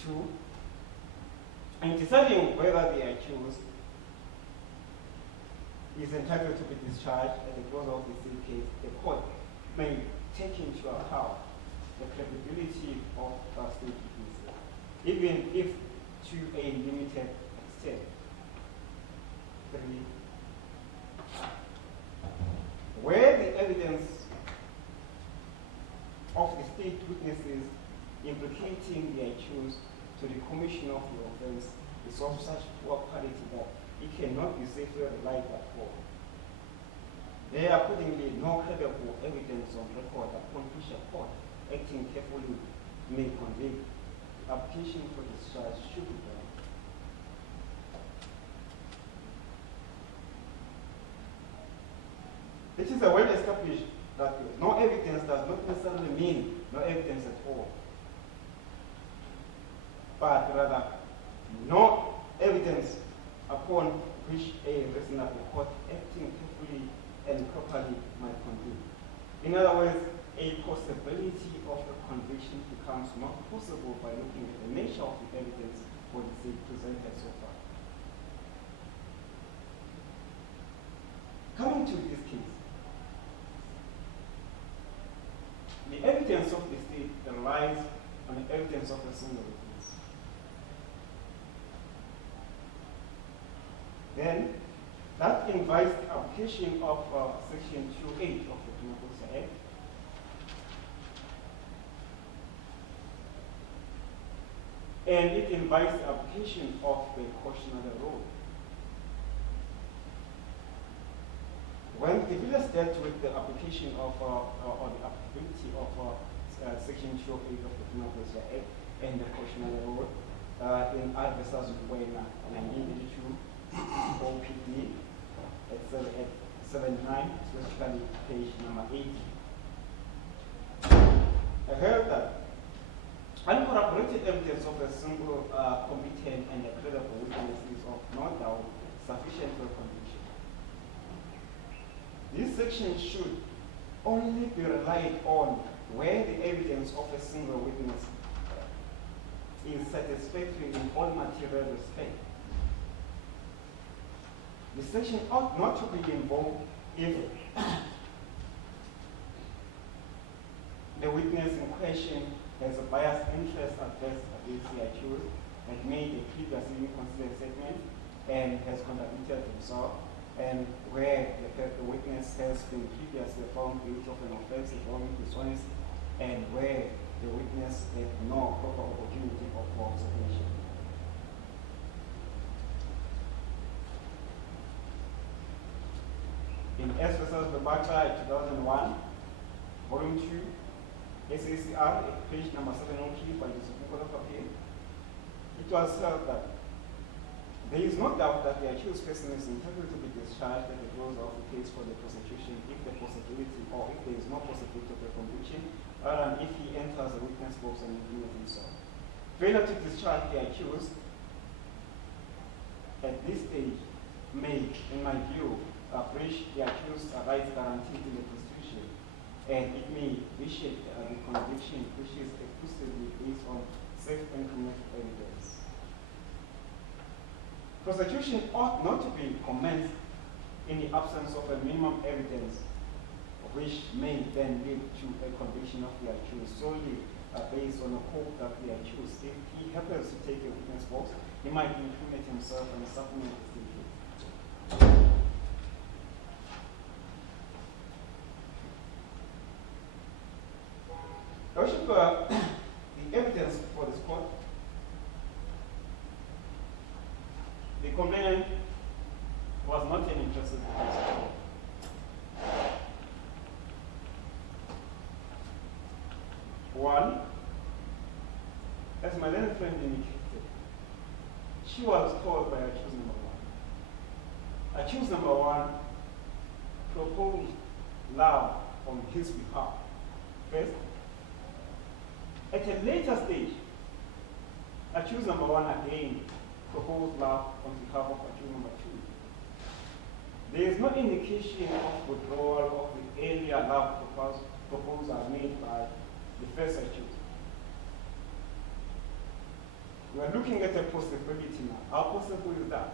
2. In deciding whether the accused is entitled to be discharged at the close of the state case, the court may take into account the credibility of state witnesses, even if to a limited extent. 3. Where the evidence of the state witnesses implicating the accused to the commission of the offense is of such poor quality that it cannot be safely relied upon, there are accordingly no credible evidence on record upon which a court acting carefully may convict. The application for discharge should be done. It is a well established that no evidence does not necessarily mean no evidence at all, but rather no evidence upon which a reasonable court acting carefully and properly might convict. In other words, a possibility of a conviction becomes not possible by looking at the nature of the evidence for the state presented so far. Coming to this case, the evidence of the state relies on the evidence of a single witness. Then, that invites the application of Section 2.8 of the Criminal Procedure Act, and it invites the application of the cautionary rule. When the bill dealt with the application of or the applicability of Section 2.8 of the Criminal Procedure Act and the cautionary rule in Adversars Wena 1982 OPD at 79, specifically page number 80. I heard that uncorroborated evidence of a single competent and a credible witness is of no doubt sufficient for conviction. This section should only be relied on where the evidence of a single witness is satisfactory in all material respects. The section ought not to be invoked if the witness in question has a biased interest adverse against the accused, has made a previously inconsistent statement, and has contradicted himself, and where the witness has been previously found guilty of an offense involving dishonesty, and where the witness had no proper opportunity for observation. In S. Baba 2001, Volume 2, SACR, page number 703 by the Supreme Court of Appeal, it was held that there is no doubt that the accused person is entitled to be discharged at the close of the case for the prosecution if the possibility or if there is no possibility of a conviction, rather than if he enters the witness box and incriminates himself. Failure to discharge the accused at this stage may, in my view, breach the accused's rights guaranteed in the Constitution, and it may vitiate the conviction which is exclusively based on self-incriminating evidence. Prosecution ought not to be commenced in the absence of a minimum evidence which may then lead to a conviction of the accused solely based on the hope that the accused, if he happens to take a witness box, he might incriminate himself and supplement the statement. Worship, the evidence for this court, the complainant was not an interested party. One, as my learned friend indicated, she was told by accused number one. Accused number one proposed love on his behalf. First, at a later stage, accused number one again proposed love on behalf of accused number two. There is no indication of withdrawal of the earlier love proposal made by the first accused. We are looking at a possibility now. How possible is that?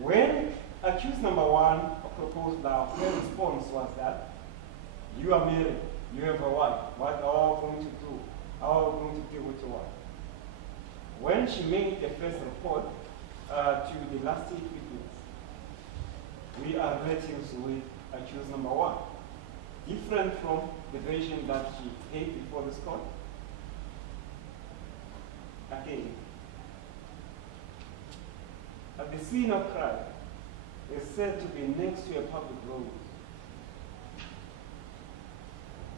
When accused number one proposed love, her response was that you are married. You have a wife. What are we going to do? How are we going to deal with your wife? When she made the first report to the last state witness, we are relatives with accused number one. Different from the version that she gave before this court. Again, at the scene of crime is said to be next to a public road.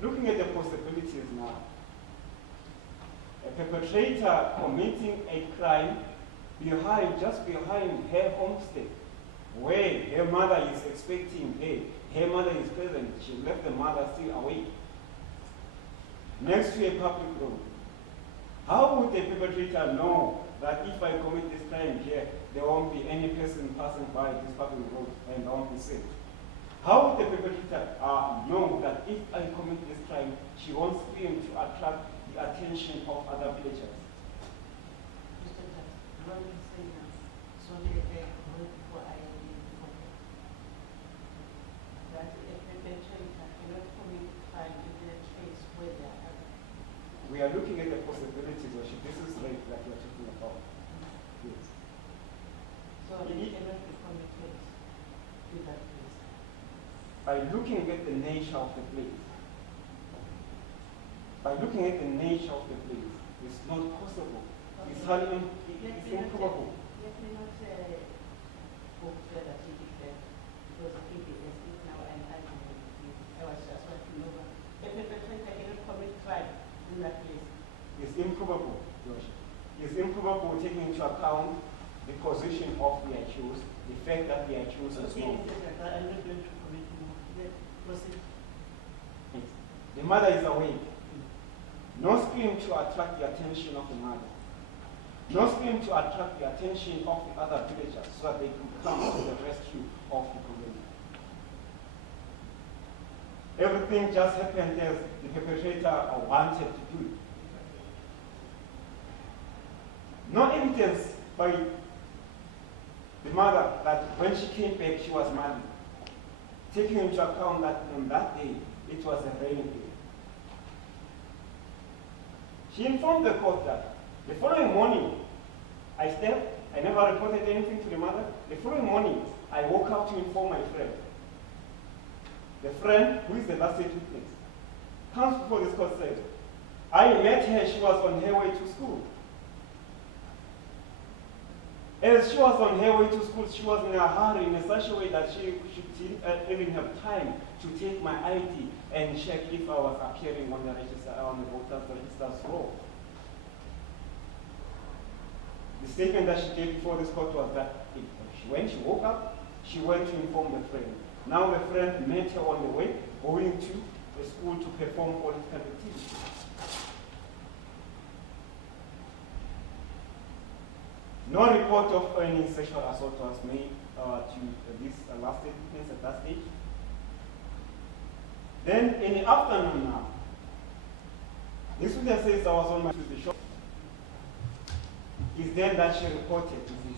Looking at the possibilities now, a perpetrator committing a crime just behind her homestead, where her mother is expecting her mother is present, she left the mother still awake, next to a public road. How would the perpetrator know that if I commit this crime here, there won't be any person passing by this public road and I won't be safe? How would the perpetrator know that if I commit this crime, she won't scream to attract the attention of other villagers? Mr. Judge, what you say now, so before I that a perpetrator cannot commit crime in a case where they are. We are looking at the possibilities, or this is rape that we are talking about. Yes. So they cannot be committed to that place. By looking at the nature of the place, it's not possible. It's highly improbable. Let me not go further to defend, because PBS is now an argument. I was just wanting to know that a perpetrator cannot commit crime in that place. It's improbable, Josh. It's improbable taking into account the position of the accused, the fact that the accused is Okay, not. I'm not going to commit more. Proceed. Yes. The mother is awake. No scream to attract the attention of the mother. No scream to attract the attention of the other villagers so that they could come to the rescue of the community. Everything just happened as the perpetrator wanted to do it. No evidence by the mother that when she came back she was married, taking into account that on that day it was a rainy day. She informed the court that the following morning I slept, I never reported anything to the mother. The following morning I woke up to inform my friend. The friend, who is the last state witness, comes before this court said, I met her, she was on her way to school. As she was on her way to school, she was in a hurry in such a way that she didn't even have time to take my ID and check if I was appearing on the register, on the voters register's roll. The statement that she gave before this court was that when she woke up, she went to inform the friend. Now the friend met her on the way, going to the school to perform political activities. No report of any sexual assault was made to this last witness at that stage. Then in the afternoon now, this witness says I was on my way to the shop. It's then that she reported this incident.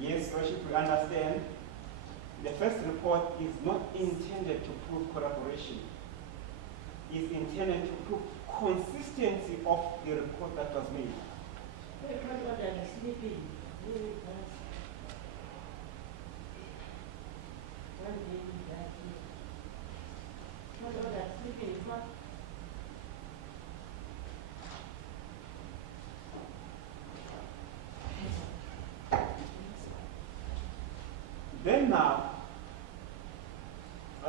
Yes, Worship, we understand. The first report is not intended to prove collaboration. It's intended to prove consistency of the report that was made. Then now,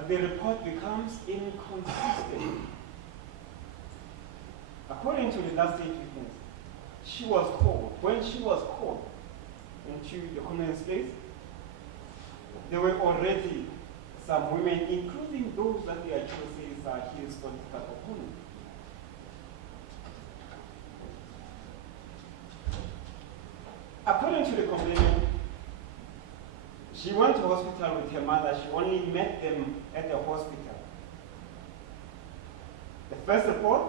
the report becomes inconsistent. According to the last state witness, she was called. When she was called into the communist place, there were already some women, including those that the actual says are his political opponents. According to the complainant, she went to hospital with her mother. She only met them at the hospital. The first report,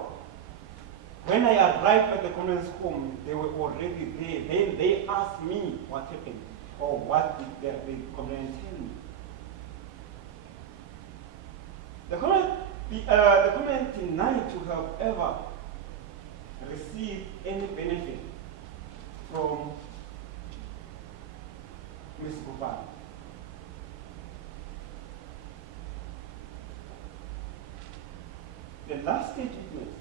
when I arrived at the communist home, they were already there. Then they asked me what happened or what did the complainant tell me. The complainant denied to have ever received any benefit from Ms. Baba. The last state witness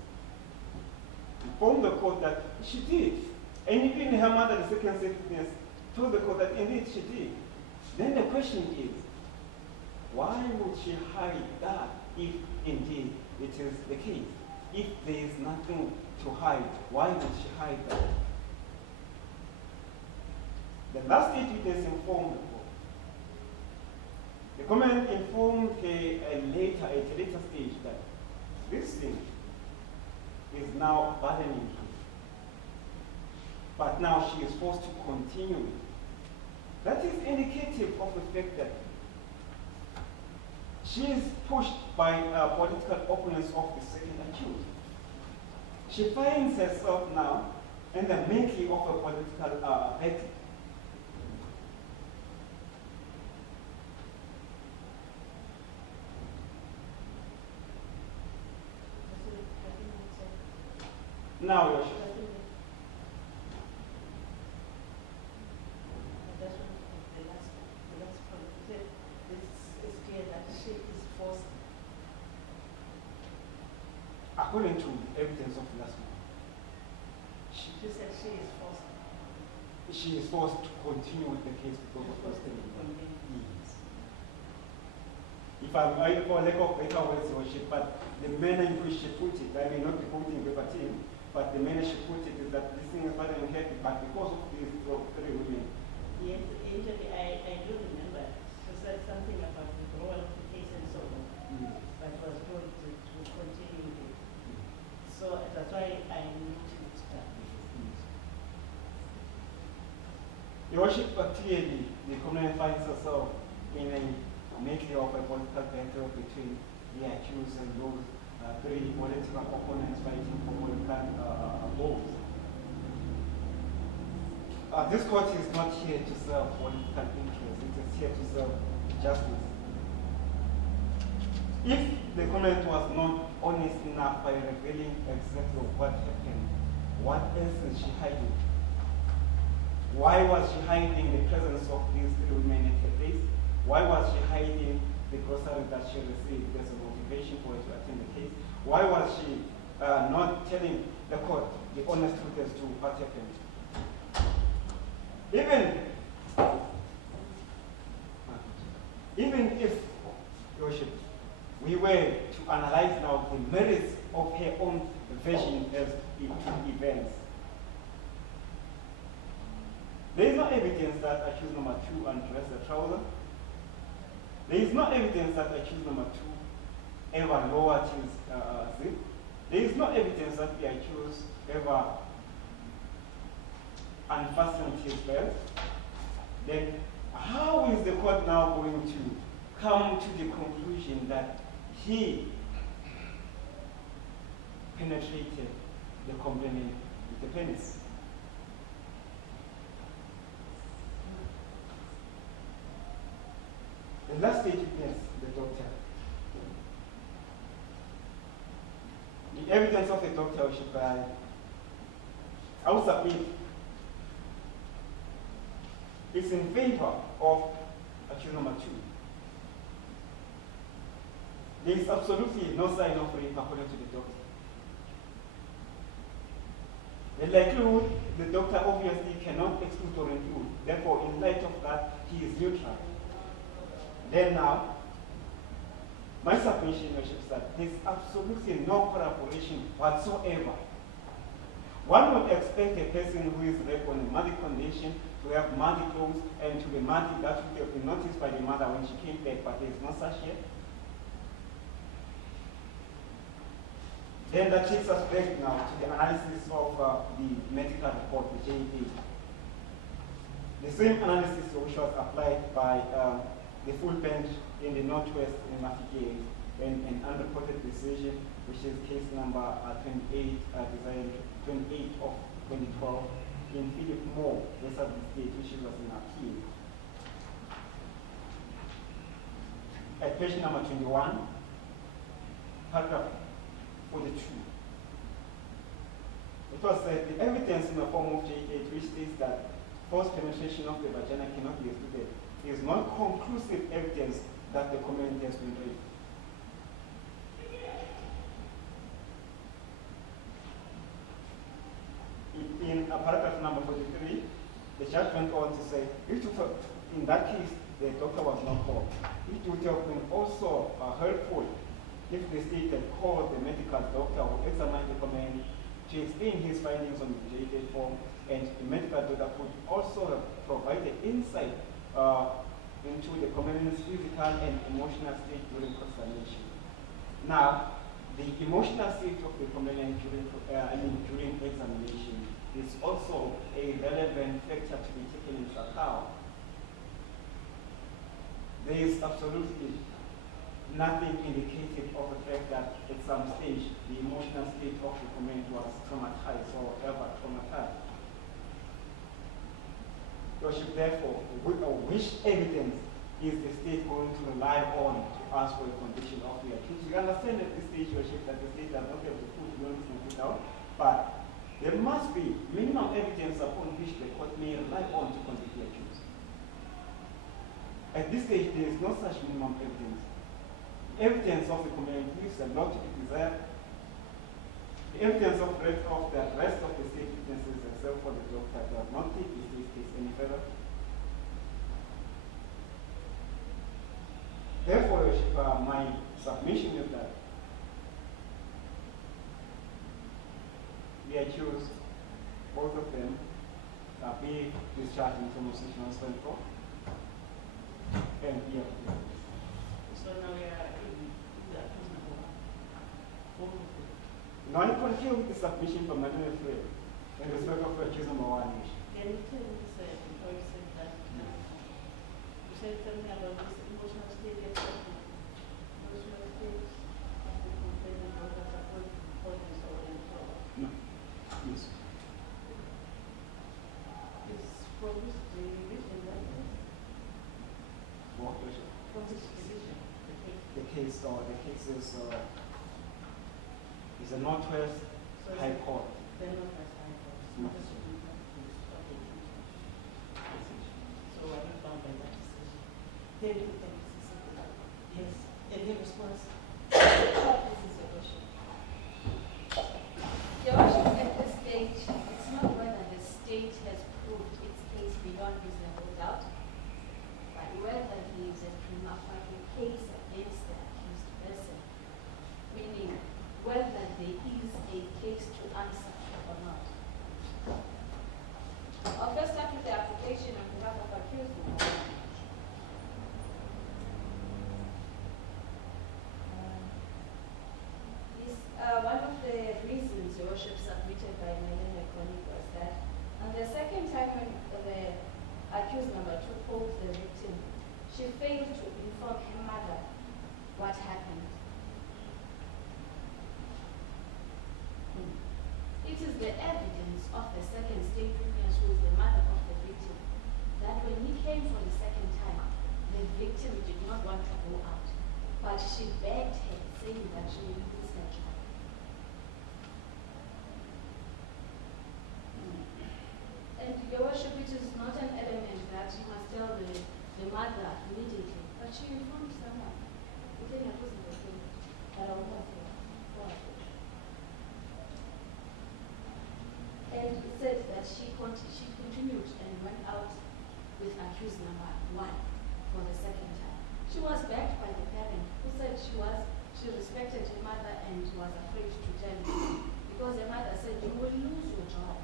informed the court that she did. And even her mother, the second state witness, told the court that indeed she did. Then the question is, why would she hide that if indeed it is the case? If there is nothing to hide, why would she hide that? The last state witness informed the court. The comment informed at a later stage that this thing is now burdening her. But now she is forced to continue it. That is indicative of the fact that she is pushed by political opponents of the second accused. She finds herself now in the making of a political victim. Now, Your Worship. According to evidence of last month, she said she is forced. She is forced to continue with the case because of first thing. Yes. If I'm for lack of better words, Your Worship, but the manner in which she put it, I may not be quoting verbatim, but the manner she put it is that this thing is bothering her, but because of these three women. Yes, actually, I do remember. She said something Your Worship, clearly the complainant finds herself in a making of a political battle between the accused and those three political opponents fighting for political votes. This court is not here to serve political interests, it is here to serve justice. If the complainant was not honest enough by revealing exactly what happened, what else is she hiding? Why was she hiding the presence of these three women at her place? Why was she hiding the grocery that she received as a motivation for her to attend the case? Why was she not telling the court the honest truth as to what happened? Even if, Your Worship, we were to analyze now the merits of her own version as to events, there is no evidence that accused number 2 undressed the trouser. There is no evidence that accused number 2 ever lowered his zip. There is no evidence that the accused ever unfastened his belt. Then how is the court now going to come to the conclusion that he penetrated the complainant with the penis? The last stage witness, the doctor. The evidence of the doctor should I will submit, is in favor of accused number 2. There is absolutely no sign of rape according to the doctor. The likelihood, the doctor obviously cannot exclude or include. Therefore, in light of that, he is neutral. Then now, my submission, Your Worship, is that there is absolutely no corroboration whatsoever. One would expect a person who is raped on a muddy condition to have muddy clothes and to be muddy. That would have been noticed by the mother when she came back, but there is no such here. Then that takes us back now to the analysis of the medical report, the JEA. The same analysis which was applied by the full bench in the Northwest in Mafike, and an unreported decision, which is case number 28 of 2012, in Philip Moore versus the state, which was in appeal. At page number 21, paragraph 42. It was the evidence in the form of J8 which states that forced penetration of the vagina cannot be excluded is not conclusive evidence that the complainant has been raped. In paragraph number 43, the judge went on to say, in that case, the doctor was not called. It would have been also helpful if the state had called the medical doctor who examined the complainant to explain his findings on the J8 form, and the medical doctor could also provide the insight into the complainant's physical and emotional state during examination. Now, the emotional state of the complainant during examination is also a relevant factor to be taken into account. There is absolutely nothing indicative of the fact that at some stage the emotional state of the complainant was traumatized or ever traumatized. Your Worship, therefore, which evidence is the state going to rely on to ask for a conviction of the accused? We understand at this stage, Your Worship, that the state does not have to put it out, but there must be minimum evidence upon which the court may rely on to convict the accused. At this stage, there is no such minimum evidence. The evidence of the complainant leaves a lot to be desired. The evidence of the rest of the state witnesses, except for the doctor, does not take the state's case any further. Therefore, Your Worship, my submission is that the accused, both of them, be discharged in terms of section 174 and be appealed. So now we are in the accused number 1. Both of them. Now I concur with the submission from Madam Fred in respect of accused number 1. Can you tell me, sir, before you say From which division that is? What, Your Worship? From which division? The case. The case is a Northwest So High it's Court. the Northwest High Court. It's not the Supreme Court. Okay. So I don't bound by that decision. Thank you, Sister. Yes. Any response? This is your worship. Your worship, at this stage, it's not whether the state has proved its case beyond reasonable doubt, but whether there is a prima facie case against the accused person, meaning whether there is a case to answer or not. I'll first start with the application on behalf of accused. One of the reasons Your Worship submitted by my learned colleague was that on the second time when the accused number 2 called the victim, she failed to inform her mother what happened. It is the evidence of the second state witness, who is the mother of the victim, that when he came for the second time, the victim did not want to go out, but she begged her, saying that she will lose her job. And Your Worship, it is not an element that you must tell the mother immediately, but she informed someone. The thing that wasn't the thing, but I will not say. And it said that she continued and went out with accused number 1 for the second time. She was backed by the parent, who said she respected her mother and was afraid to tell her, because her mother said, you will lose your job.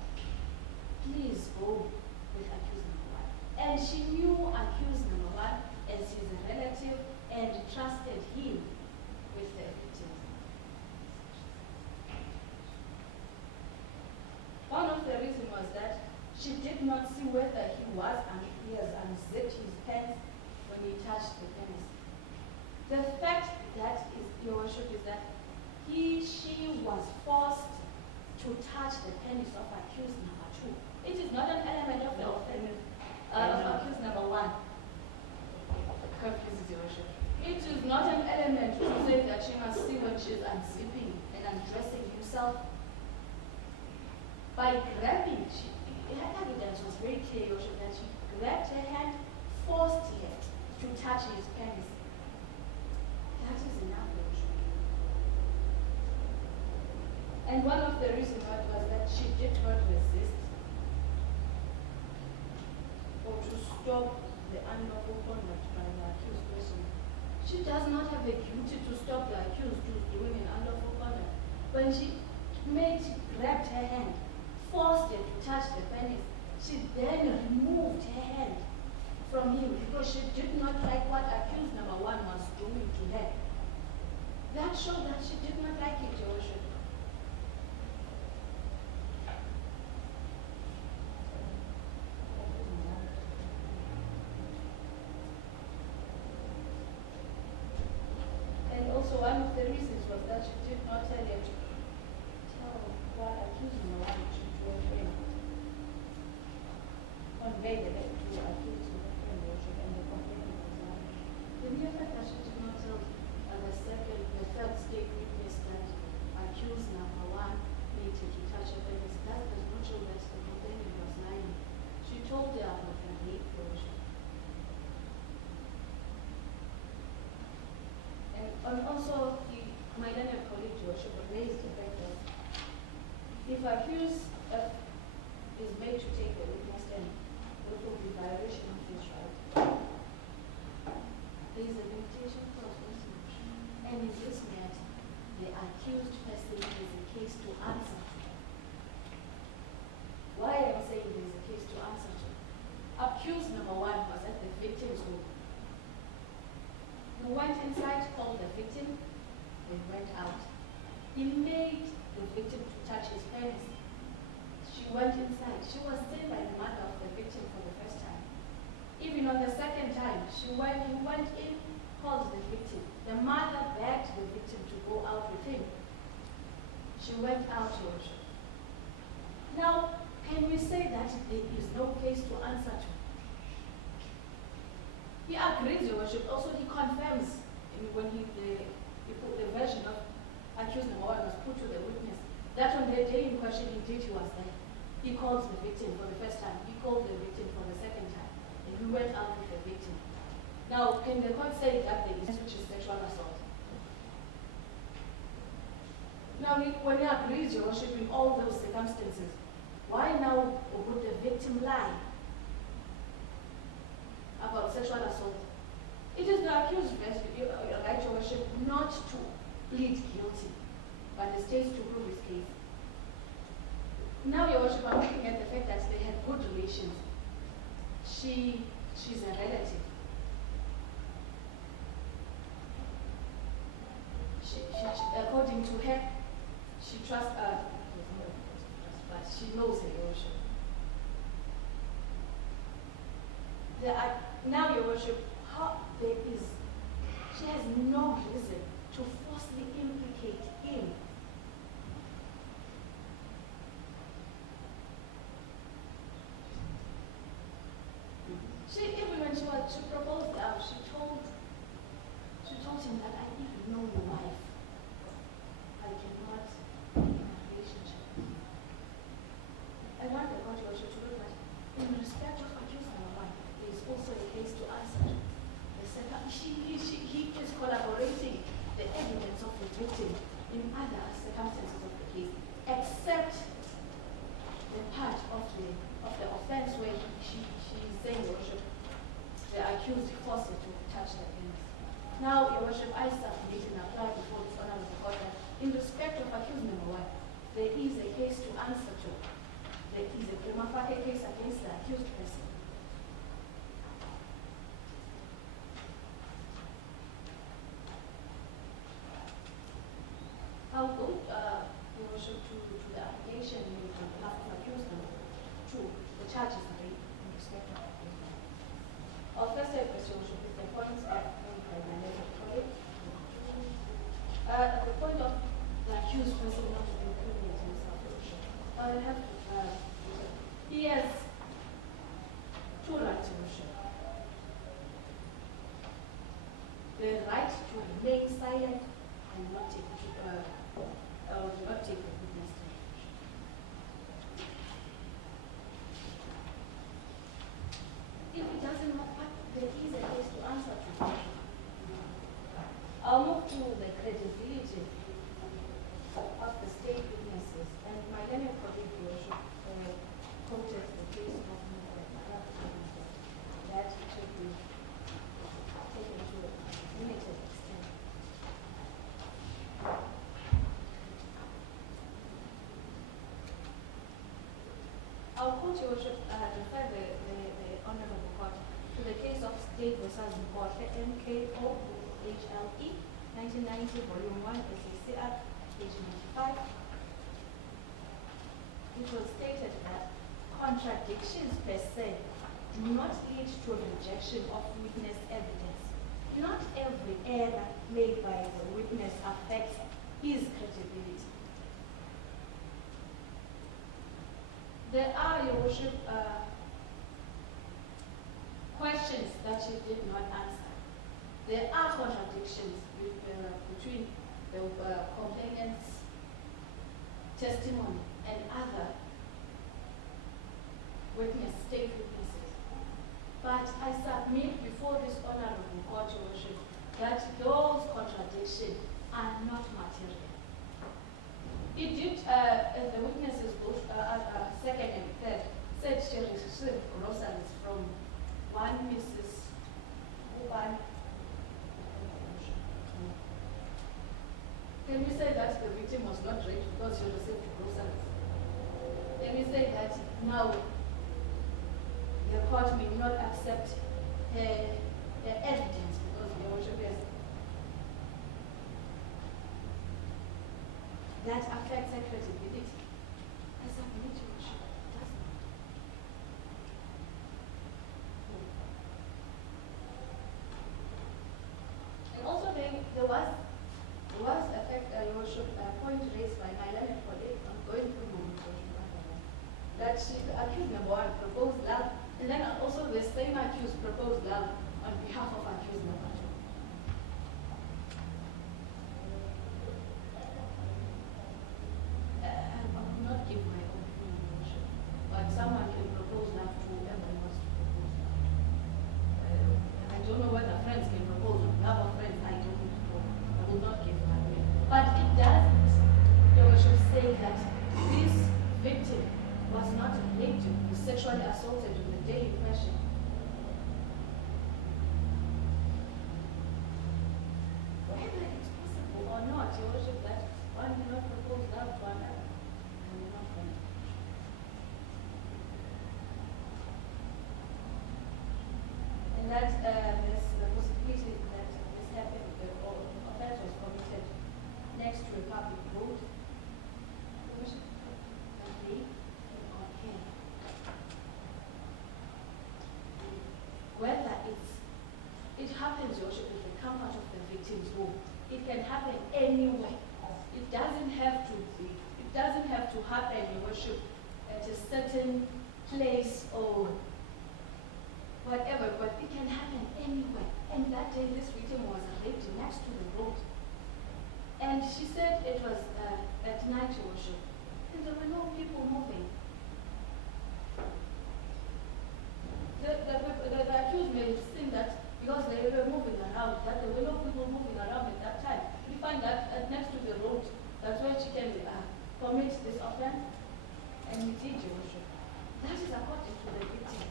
Please go with accused number 1. And she knew accused number 1 as his relative and trusted him with the victim. One of the reasons was that she did not see whether he has unzipped his pants when he touched the penis. The fact that is, Your Worship, is that she was forced to touch the penis of accused number 2. It is not an element of the offense of accused number 1. Confuses Your Worship. It is not an element to say that she must see when she is unzipping and undressing himself. By grabbing, her evidence was very clear, Your Worship, that she grabbed her hand, forced her to touch his penis. That is enough, Your Worship. And one of the reasons was that she did not resist or to stop the unlawful conduct by the accused person. She does not have a duty to stop the accused who is doing an unlawful conduct. When she grabbed her hand, forced her to touch the penis, she then removed her hand from him because she did not like what accused number 1 was doing to her. That showed that she did not like it, Your Worship. And also one of the reasons was that she did not tell what accused number 1 to him. Convey the letter to accused to the friend, Your Worship, and the complaint was not. The mere fact that she did not tell the third state witness that accused number 1 needed to touch her penis, that does not show that the complainant was lying. She told her about her rape, Your Worship. And also, my learned colleague, Your Worship, raised the fact that if accused is made to take a witness stand, it will be violation of his right. There is a limitation clause also. And in this matter, the accused person has a case to answer to. Why am I saying there is a case to answer to? Accused number 1 was at the victim's home. He went inside, called the victim, and went out. He made the victim to touch his penis. She went inside. She was seen by the mother of the victim for the first time. Even on the second time, he went in, called the victim. The mother begged the victim to go out with him. She went out, Your Worship. Now, can we say that there is no case to answer He agrees, Your Worship. Also, he confirms when he put the version of accused number one was put to the witness that on the day in question, indeed, he was there. He calls the victim for the first time. He called the victim for the second time. And we went out with the victim. Now, can the court say that there is which is sexual assault? Now, when he agrees, Your Worship, in all those circumstances, why now would the victim lie about sexual assault? It is the accused right, Your Worship, not to plead guilty, but the state to prove his case. Now, Your Worship, I'm looking at the fact that they had good relations. She's a relative. According to her, she trusts but she knows her, Your Worship. Now, Your Worship, she has no reason to falsely implicate him. Even when she proposed she told him that I even know your wife. I cannot be in a relationship. I want the court, Your Worship, to look at in respect of accused number one, there is also a case to answer. The second, he is collaborating the evidence of the victim in other circumstances of the case, except the part of the offense where she is saying, Your Worship, the accused forced her to touch the penis. Now, Your Worship, I submit and apply before this honorable court that in respect of accused number one, there is a case to answer to. There is a prima facie case against the accused person. I'll go, Your Worship, to the application made on behalf of accused number two, the charges made in respect of accused number. Our first request, Your Worship, is the points made by my letter colleague. The point of the accused person not to incriminate himself, Your Worship. I have to, he has two rights, Your Worship. The right to remain silent and not take the witness stand. If it doesn't matter, there is a case to answer to. I'll move to the credibility of the state witnesses, and my learned colleague, Your Worship, quoted the case of that should be taken to a limited extent. I'll quote, Your Worship, refer the Honorable Court to the case of State versus Court, MKO HLE, 1990, Volume 1, SCCR, page 95. It was stated that contradictions per se do not lead to a rejection of witness evidence. Not every error made by the witness affects his credibility. There are, Your Worship, questions that you did not answer. There are contradictions between the complainant's testimony and other state witnesses. But I submit before this honorable court, Your Worship, that those contradictions are not material. It did, the witnesses, both second and third, said she received groceries from one Mrs. Uban. Can we say that the victim was not raped because she received groceries? Can we say that now the court may not accept her evidence because Your Worship has that affects her credibility? I submit, Your Worship, it does not. And also there was a fact, Your Worship, a point raised by my learned colleague, I'm going through that she accused number one proposed love, and then also the same accused proposed love on behalf assaulted on the day in question. Whether it's possible or not, Your Worship, that one cannot propose love to another, I'm not going to. And that there's the possibility that this happened, or offense was committed next to a public road. Your Worship, that they can compare whether it happens, Your Worship, in the comfort of the victim's home. It can happen anywhere. It doesn't have to be. It doesn't have to happen, Your Worship, at a certain place or whatever, but it can happen anywhere. And that day, this victim was raped next to the road. And she said it was at night, Your Worship, and there were no people moving. The accused may have seen that because they were moving around, that there were no people moving around at that time. We find that next to the road, that's where she can commit this offense, and we did, Your Worship. That is according to the victim.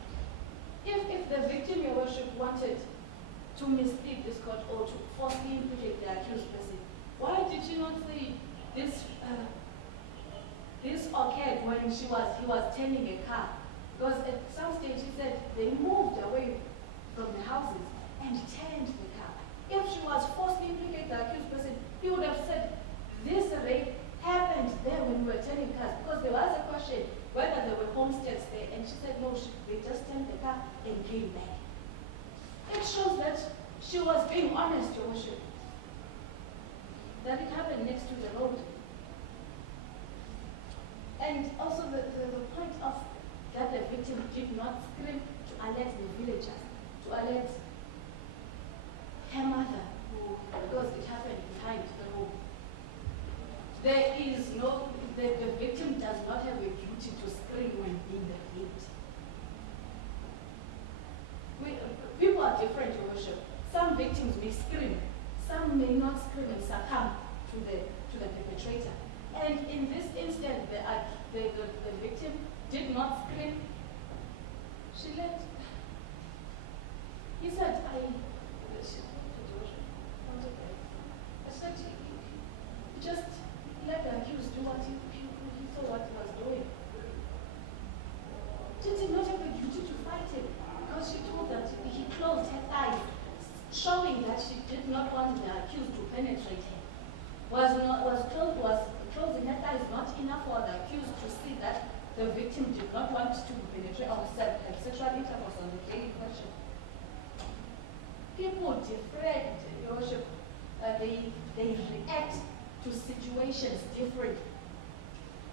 If the victim, Your Worship, wanted to mislead this court or to falsely implicate the accused person, why did she not say this occurred when he was tending a car? Because at some stage he said they moved away from the houses and turned the car. If she was falsely implicating the accused person, he would have said this rape happened there when we were turning cars, because there was a question whether there were homesteads there, and she said no, they just turned the car and came back. It shows that she was being honest, Your Worship, that it happened next to the road. And also the point of that the victim did not scream to alert the villagers, to alert her mother, because it happened behind the home. There is no, the victim does not have a duty to scream when being raped. People are different, Your Worship. Some victims may scream, some may not scream and succumb to the perpetrator. And in this instance, the victim did not scream. She let. He said, I said, he just let the accused do what he saw what he was doing. She did not have a duty to fight him, because she told that he closed her eyes, showing that she did not want the accused to penetrate her. Closing her eyes not enough for the accused to see that the victim did not want to penetrate or have sexual intercourse on the day in question. People different, Your Worship. They react to situations differently.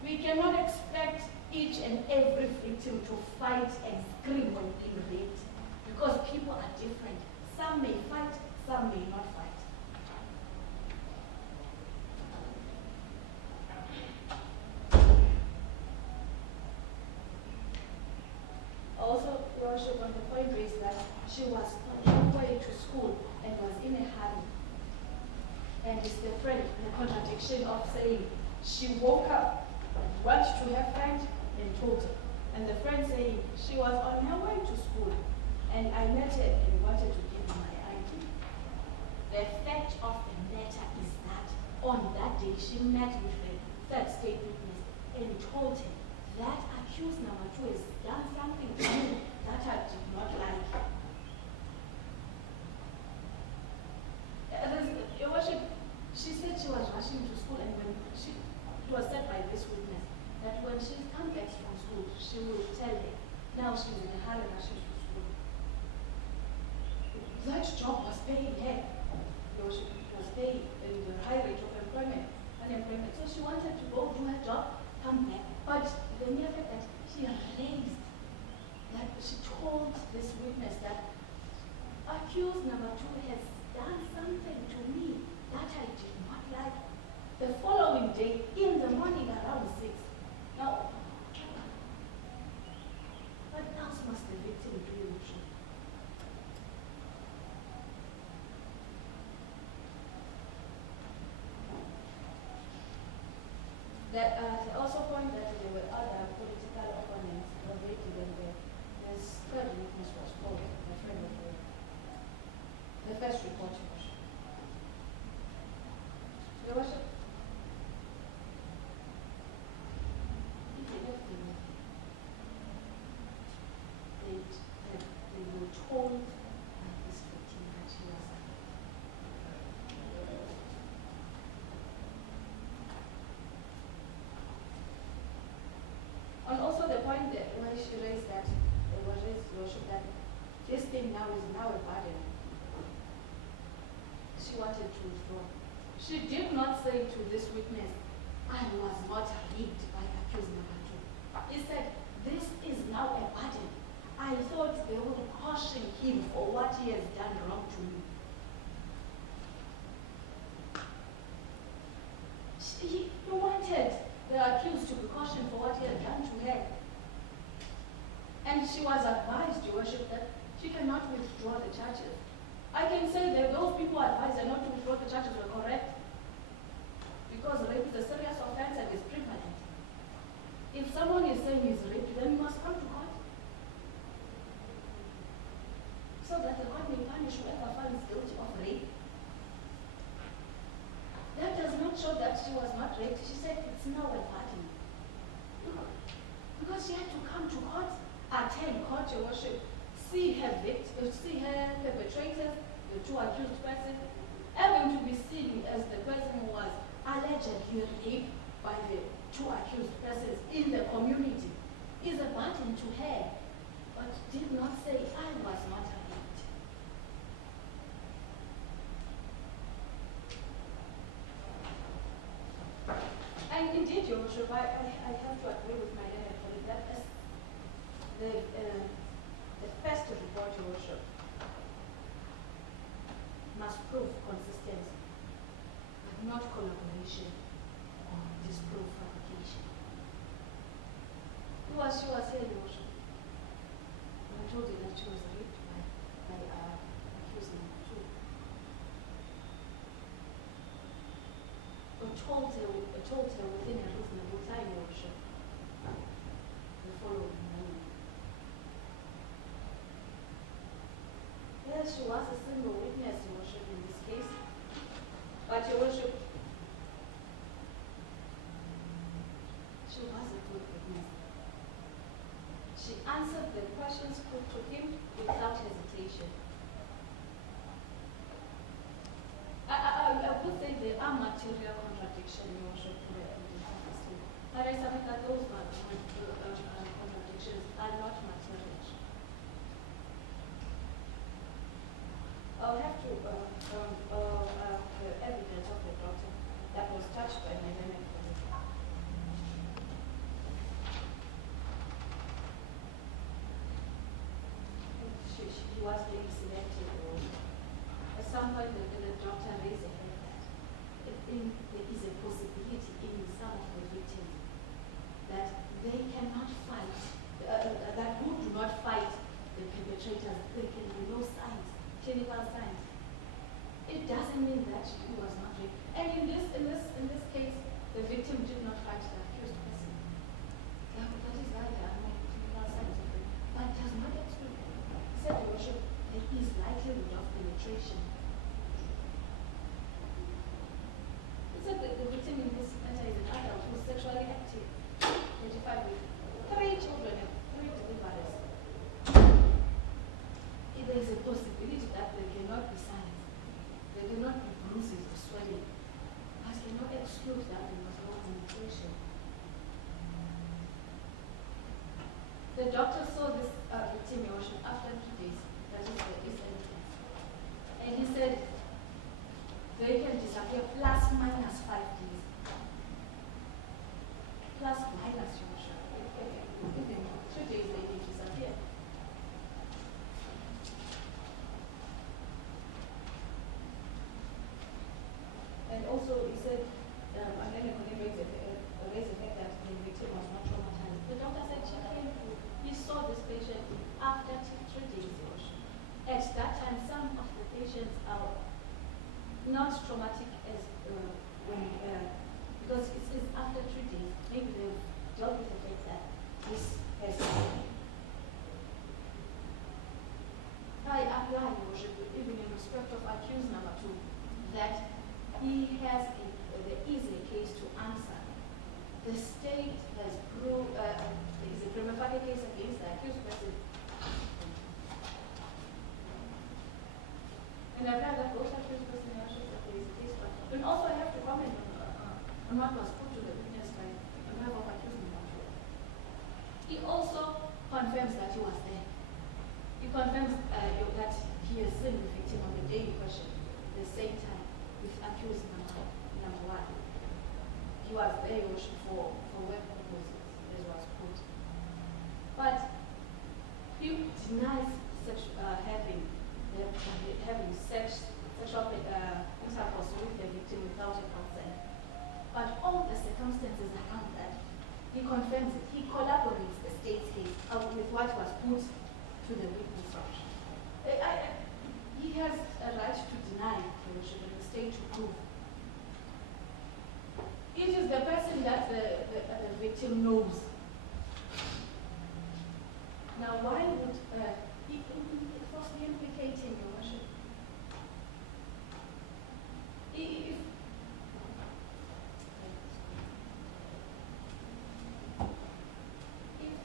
We cannot expect each and every victim to fight and scream when being raped, because people are different. Some may fight, some may not fight. Also, Your Worship, on the point raised that she was on her way to school and was in a hurry. And it's the contradiction of saying she woke up, went to her friend and told her. And the friend saying she was on her way to school and I met her and wanted to give her my ID. The fact of the matter is that on that day she met with the third state witness and told him that accused number 2 has done something to me that I did not like. Your Worship, she said she was rushing to school, and when it was said by this witness that when she comes back from school, she will tell her, now she's in a hurry rushing to school. That job was paying her. Your Worship, it was paying the high rate of unemployment. So she wanted to go do her job, come back. But the mere fact that she raised, that she told this witness that accused number 2 has done something to me that I did not like. The following day, in the morning around 6. Now, what else must the victim do? They also point that there were other political opponents already when the thing now is now a burden. She wanted to withdraw. She did not say to this witness, I was not raped by accused number 2. He said, this is now a burden. I thought they would caution him for what he has done wrong to me. He wanted the accused to be cautioned for what he had done to her. And she was advised, Your Worship, that she cannot withdraw the charges. I can say that those people advised her not to withdraw the charges were correct, because rape is a serious offense and is prevalent. If someone is saying he's raped, then he must come to court, so that the court may punish whoever finds guilty of rape. That does not show that she was not raped. She said it's now a burden. Because she had to come to court, attend court, Your Worship, see her victims, see her perpetrators, the 2 accused persons, having to be seen as the person who was allegedly raped by the 2 accused persons in the community is a burden to her, but did not say, I was not raped. And indeed, Your Worship, I have to agree with my learned colleague that as the first report, Your Worship, must prove consistency, but not collaboration or disprove fabrication. She was saying, Your Worship, when I told her that she was raped by accused number 2. But told her within a reasonable time, Your Worship, the following morning. Yes, she was a single witness, Your Worship, in this case. But, Your Worship, she was a good witness. She answered the questions put to him without hesitation. I would say there are material contradictions, Your Worship, but I submit that those contradictions are not material. I'll have to the evidence of the daughter that was touched by my learned colleague. She was being selected. At some point, the doctor raised a hand that there is a possibility in some of the victims that they cannot fight, that who do not fight the perpetrators, there can be no signs, clinical signs. It doesn't mean that she was not raped. And in this case, the victim did not fight the accused person. That is why there are no clinical signs of it. But it does not exclude. He said, Your Worship, there is likelihood of penetration. He said that the victim in this matter is an adult who is sexually active, 25 with 3 children and 3 deliveries. There is a possibility that there cannot be signs, there cannot be bruises or swelling, but cannot exclude that there was no penetration. The doctor saw this victim, Your Worship, after 2 days, that is the recent case. And he said they can disappear plus minus 5 days. Plus minus, Your Worship. Within 2 days they can disappear. And also, he said, and then the raised the fact that the victim was not traumatized. The doctor said he saw this patient after 3 days. At that time, some of the patients are not traumatic as because it's after 3 days. Maybe they've dealt with the fact that this has happened. I apply, Your Worship, even in respect of accused number 2, that he has there is a case to answer. The state has proved there is a prima facie case against the accused person. And I've heard that both accused persons that there is a case for. And also I have to comment on what was put to the witness by the member of accused number 2. He also confirms that he was there. He confirms that he has seen the victim on the day in question, the same time with accused number one. He was there for work purposes, as was put. But he denies having sexual intercourse with the victim without a consent. But all the circumstances around that, he confirms it. He collaborates the state's case with what was put to the witness. He has a right to deny the state to prove. It is the person that the victim knows. Now, why would he falsely implicate him, Your Worship? If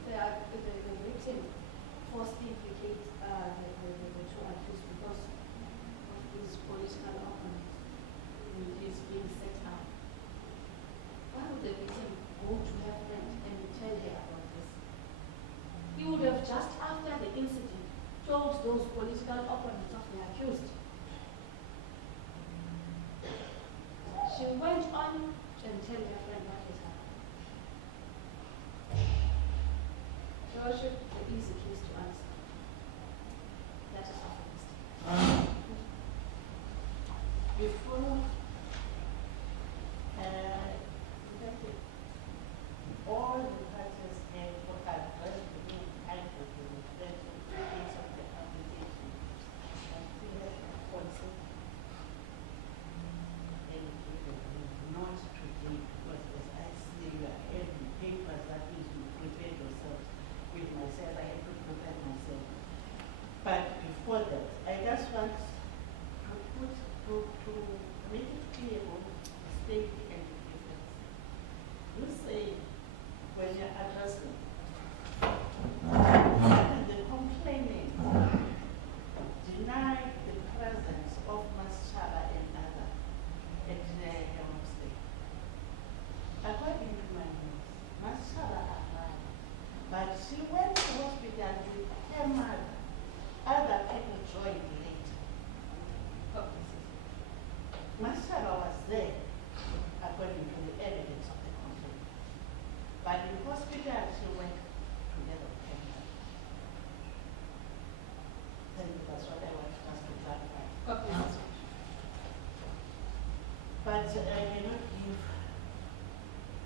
the victim falsely implicates the two accused because of his political opponent who is being set up, why would the victim go to her friend and tell her about this? He would have just after the incident told those political opponents of the accused. She went on and tell her friend what had happened. Your Worship, the easy case to answer. That is our mistake. Before, all the parties have addressed the main item to refer to the case of the application and clear consent and not today because as I see you are having papers that is to prepare yourself with myself, I have to prepare myself. But before that, I just want to make it clear on the state and the defense. You say when you're addressing the complainant denied the presence of Maschala and other at the state. According to my notes, Maschala arrived, but she went to hospital with her mother. Other people joined later. Maschala was there, according to the evidence of the complaint. But in hospital, she went together with her mother. And that's what I want us to clarify. But I cannot give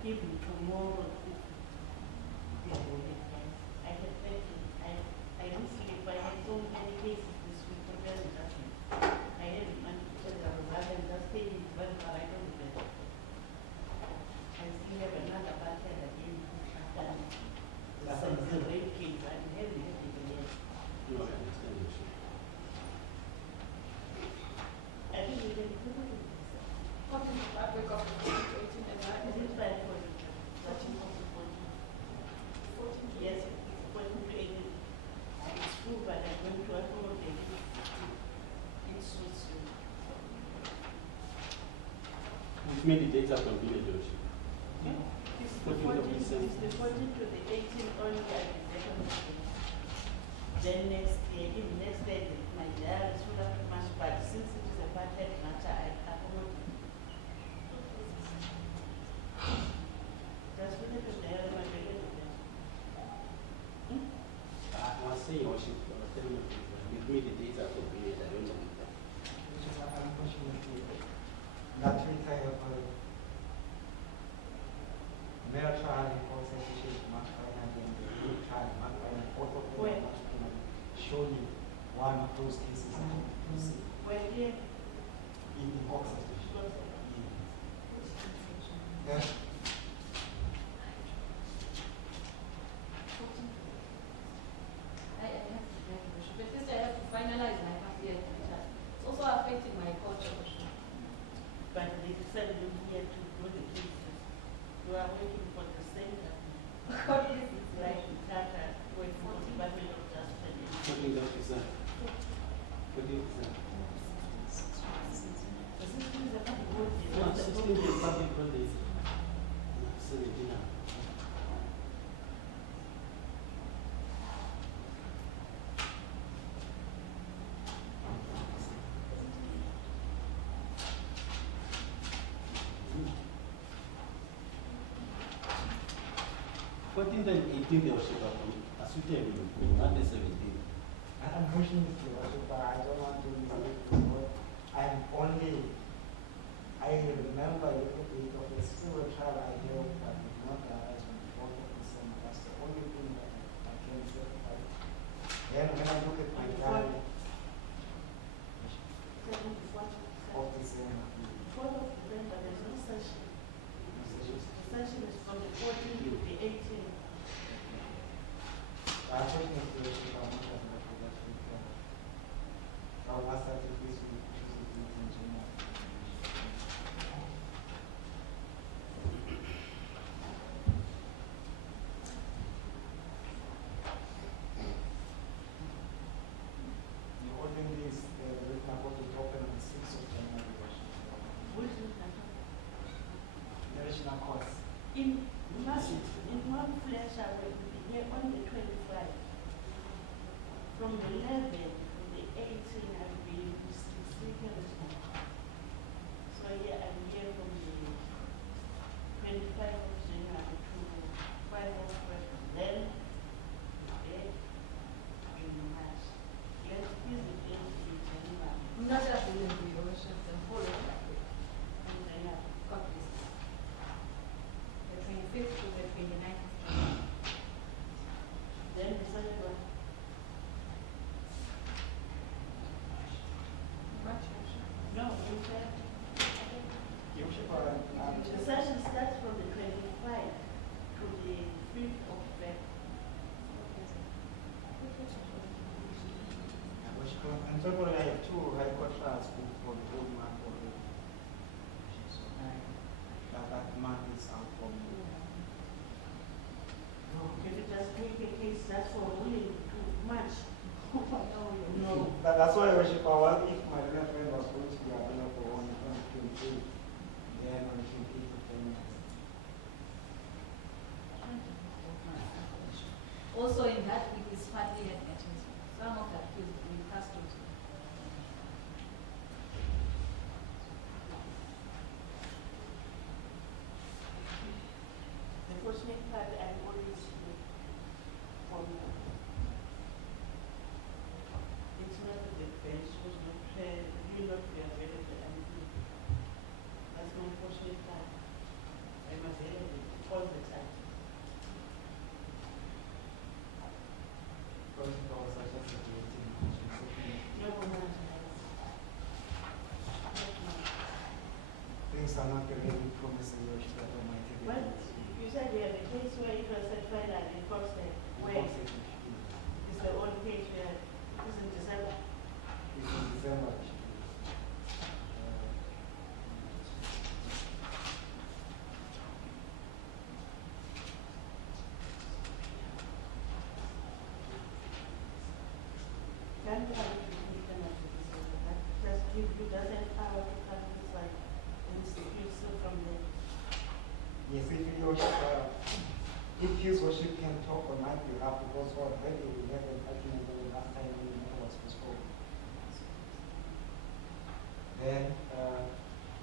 even tomorrow the whole advice. I had taken, I don't sleep, I had so many cases this week to prepare the judgment. I had money to tell them rather than just staying in bed, but I don't do that. I still have another battle again after the rape case. I haven't had it again. No, I understand you, sir. I think we can do it. What is the fabric of the 18 and Is it fine for you? 14 to 14. Yes, it's 14 to 18. It's true, but I'm going to accommodate it. It suits you. Which many dates are convenient, Your Worship. It's the 14 of 14, December. it's the 14 to the 18 only at the second stage. Then next year, even next day, my diary should have too much, but since it is a bad-head matter, I accommodate. Just look at the diary, my baby. I was saying, Your Worship, I was telling you, with me the dates are convenient, I don't know that. Which is unfortunately that retire by male trial in court association mark finally and the new trial mark finally both of them Where? mark finally show you one of those cases to see Well, here, in the box association. Yeah. I have to thank you, Worship. But this I have to finalize my half year contract. It's also affecting my culture, Worship. but they decided here to do the cases. You are waiting for the same What is it? like Tata, waiting for the Department of Justice. 14 of December. 14 of December. The system is a public holiday, No, not the 16 public. is public holidays. 17 now. 14th and 18th, Your Worship, are suitable, not the 17th. Unfortunately, Your Worship, I don't want to mislead this word. I remember a little bit of a civil trial I held, but did not arise on the 4th of December. That's the only thing that I can say about it. Then when I look at my diary, of December, There's no session. The session is from the 14th to the 18th. unfortunately, Your Worship, I'm not available for that week. I'll ask that if this week, Tuesday, in January. The ordinance, the regional court will open on the 6th of January. Your Worship. Which is The regional court. in Mt Fletcher, we will be here on the 25th. From the 11th to the 18th, I will be in the second. So yeah, I'm here from the 25th of January to 5th of February. Then, okay, in March. Let's use the date in January. Not just in the worship, the whole of the In January. copies. The 25th to the 29th. Then the second one. No, in fact, Your Worship, the session starts from the 25th to the 5th of February. Unfortunately, I have two high court trials booked for the whole month already. So that month is out for me. If you just take a case just for only 2 months, no. That's why, Your Worship, if my friend was going to be available on the 28th, then on the 28th of January. Also in that week is partly at meetings. Some of the accused will be passed on. The fortunate part I always do from it's not that the bench was not you not be available anything. That's my fortunate part. I'm available all the time. Because it was such a situation. No woman. Things are not really promising, Your Worship, that I might take But it. you said you had a case where it was said final in Costa, where is the old case where it's in December. It's in December. Can't have it in December. That just give you doesn't power to come this like institute still from there. Yes, if Your Worship, if His Worship can talk on my behalf, because already we have an argument on the last time when the matter was postponed. Then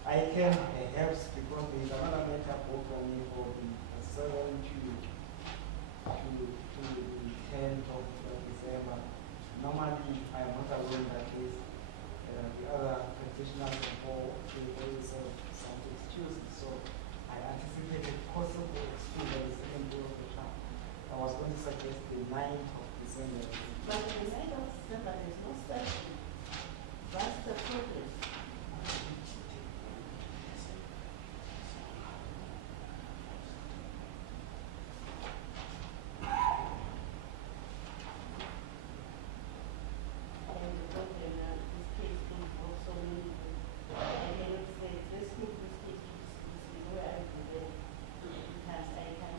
I can perhaps, because there is another matter booked on me for the 7th to the 10th of December. Normally, I am not alone in that case. The other practitioners before they serve some excuses. So I anticipated possible excuse on the second day of the trial. I was going to suggest the 9th of December. But the 9th of December, there's no session. That's the problem. And the problem now, this case involves so many people. I cannot say, let's move this case to this where I can get because I can.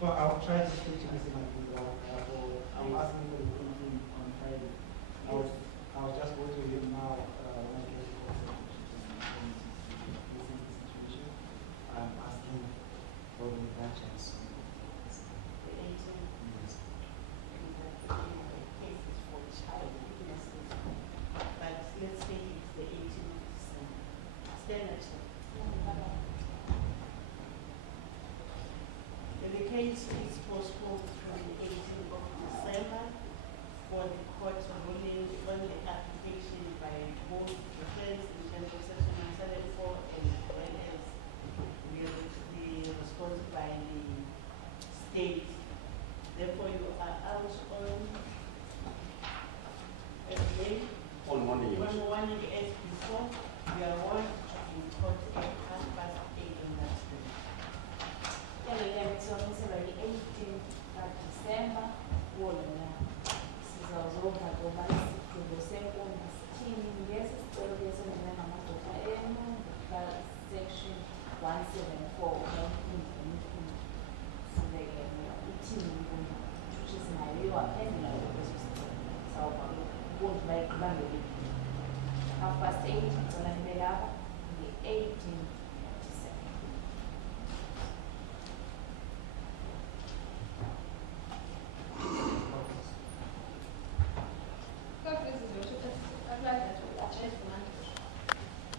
But I'll try to speak to Mr. Maguza. I'm asking for the briefing on Friday. I'll just go to him now when I get the call. Situation. I'm asking for the indulgence. The 18th. Yes. And that the case is for child. are warned to be in court at 8:30 on that day. Ngizomisela i-18 kaDisemba kulo nyaka. Sizawuzogqagquma isigqibo senkundla sithini ngesi sicelo lesenziwe ngamadoda enu section 174 enkundla enkundla. Sibekele ithini inkundla futhi sinayo iwaphendula leso sicelo. Sawubona inkundla bayiqhubangele. 8:30 ngicela nibe lapha nge-18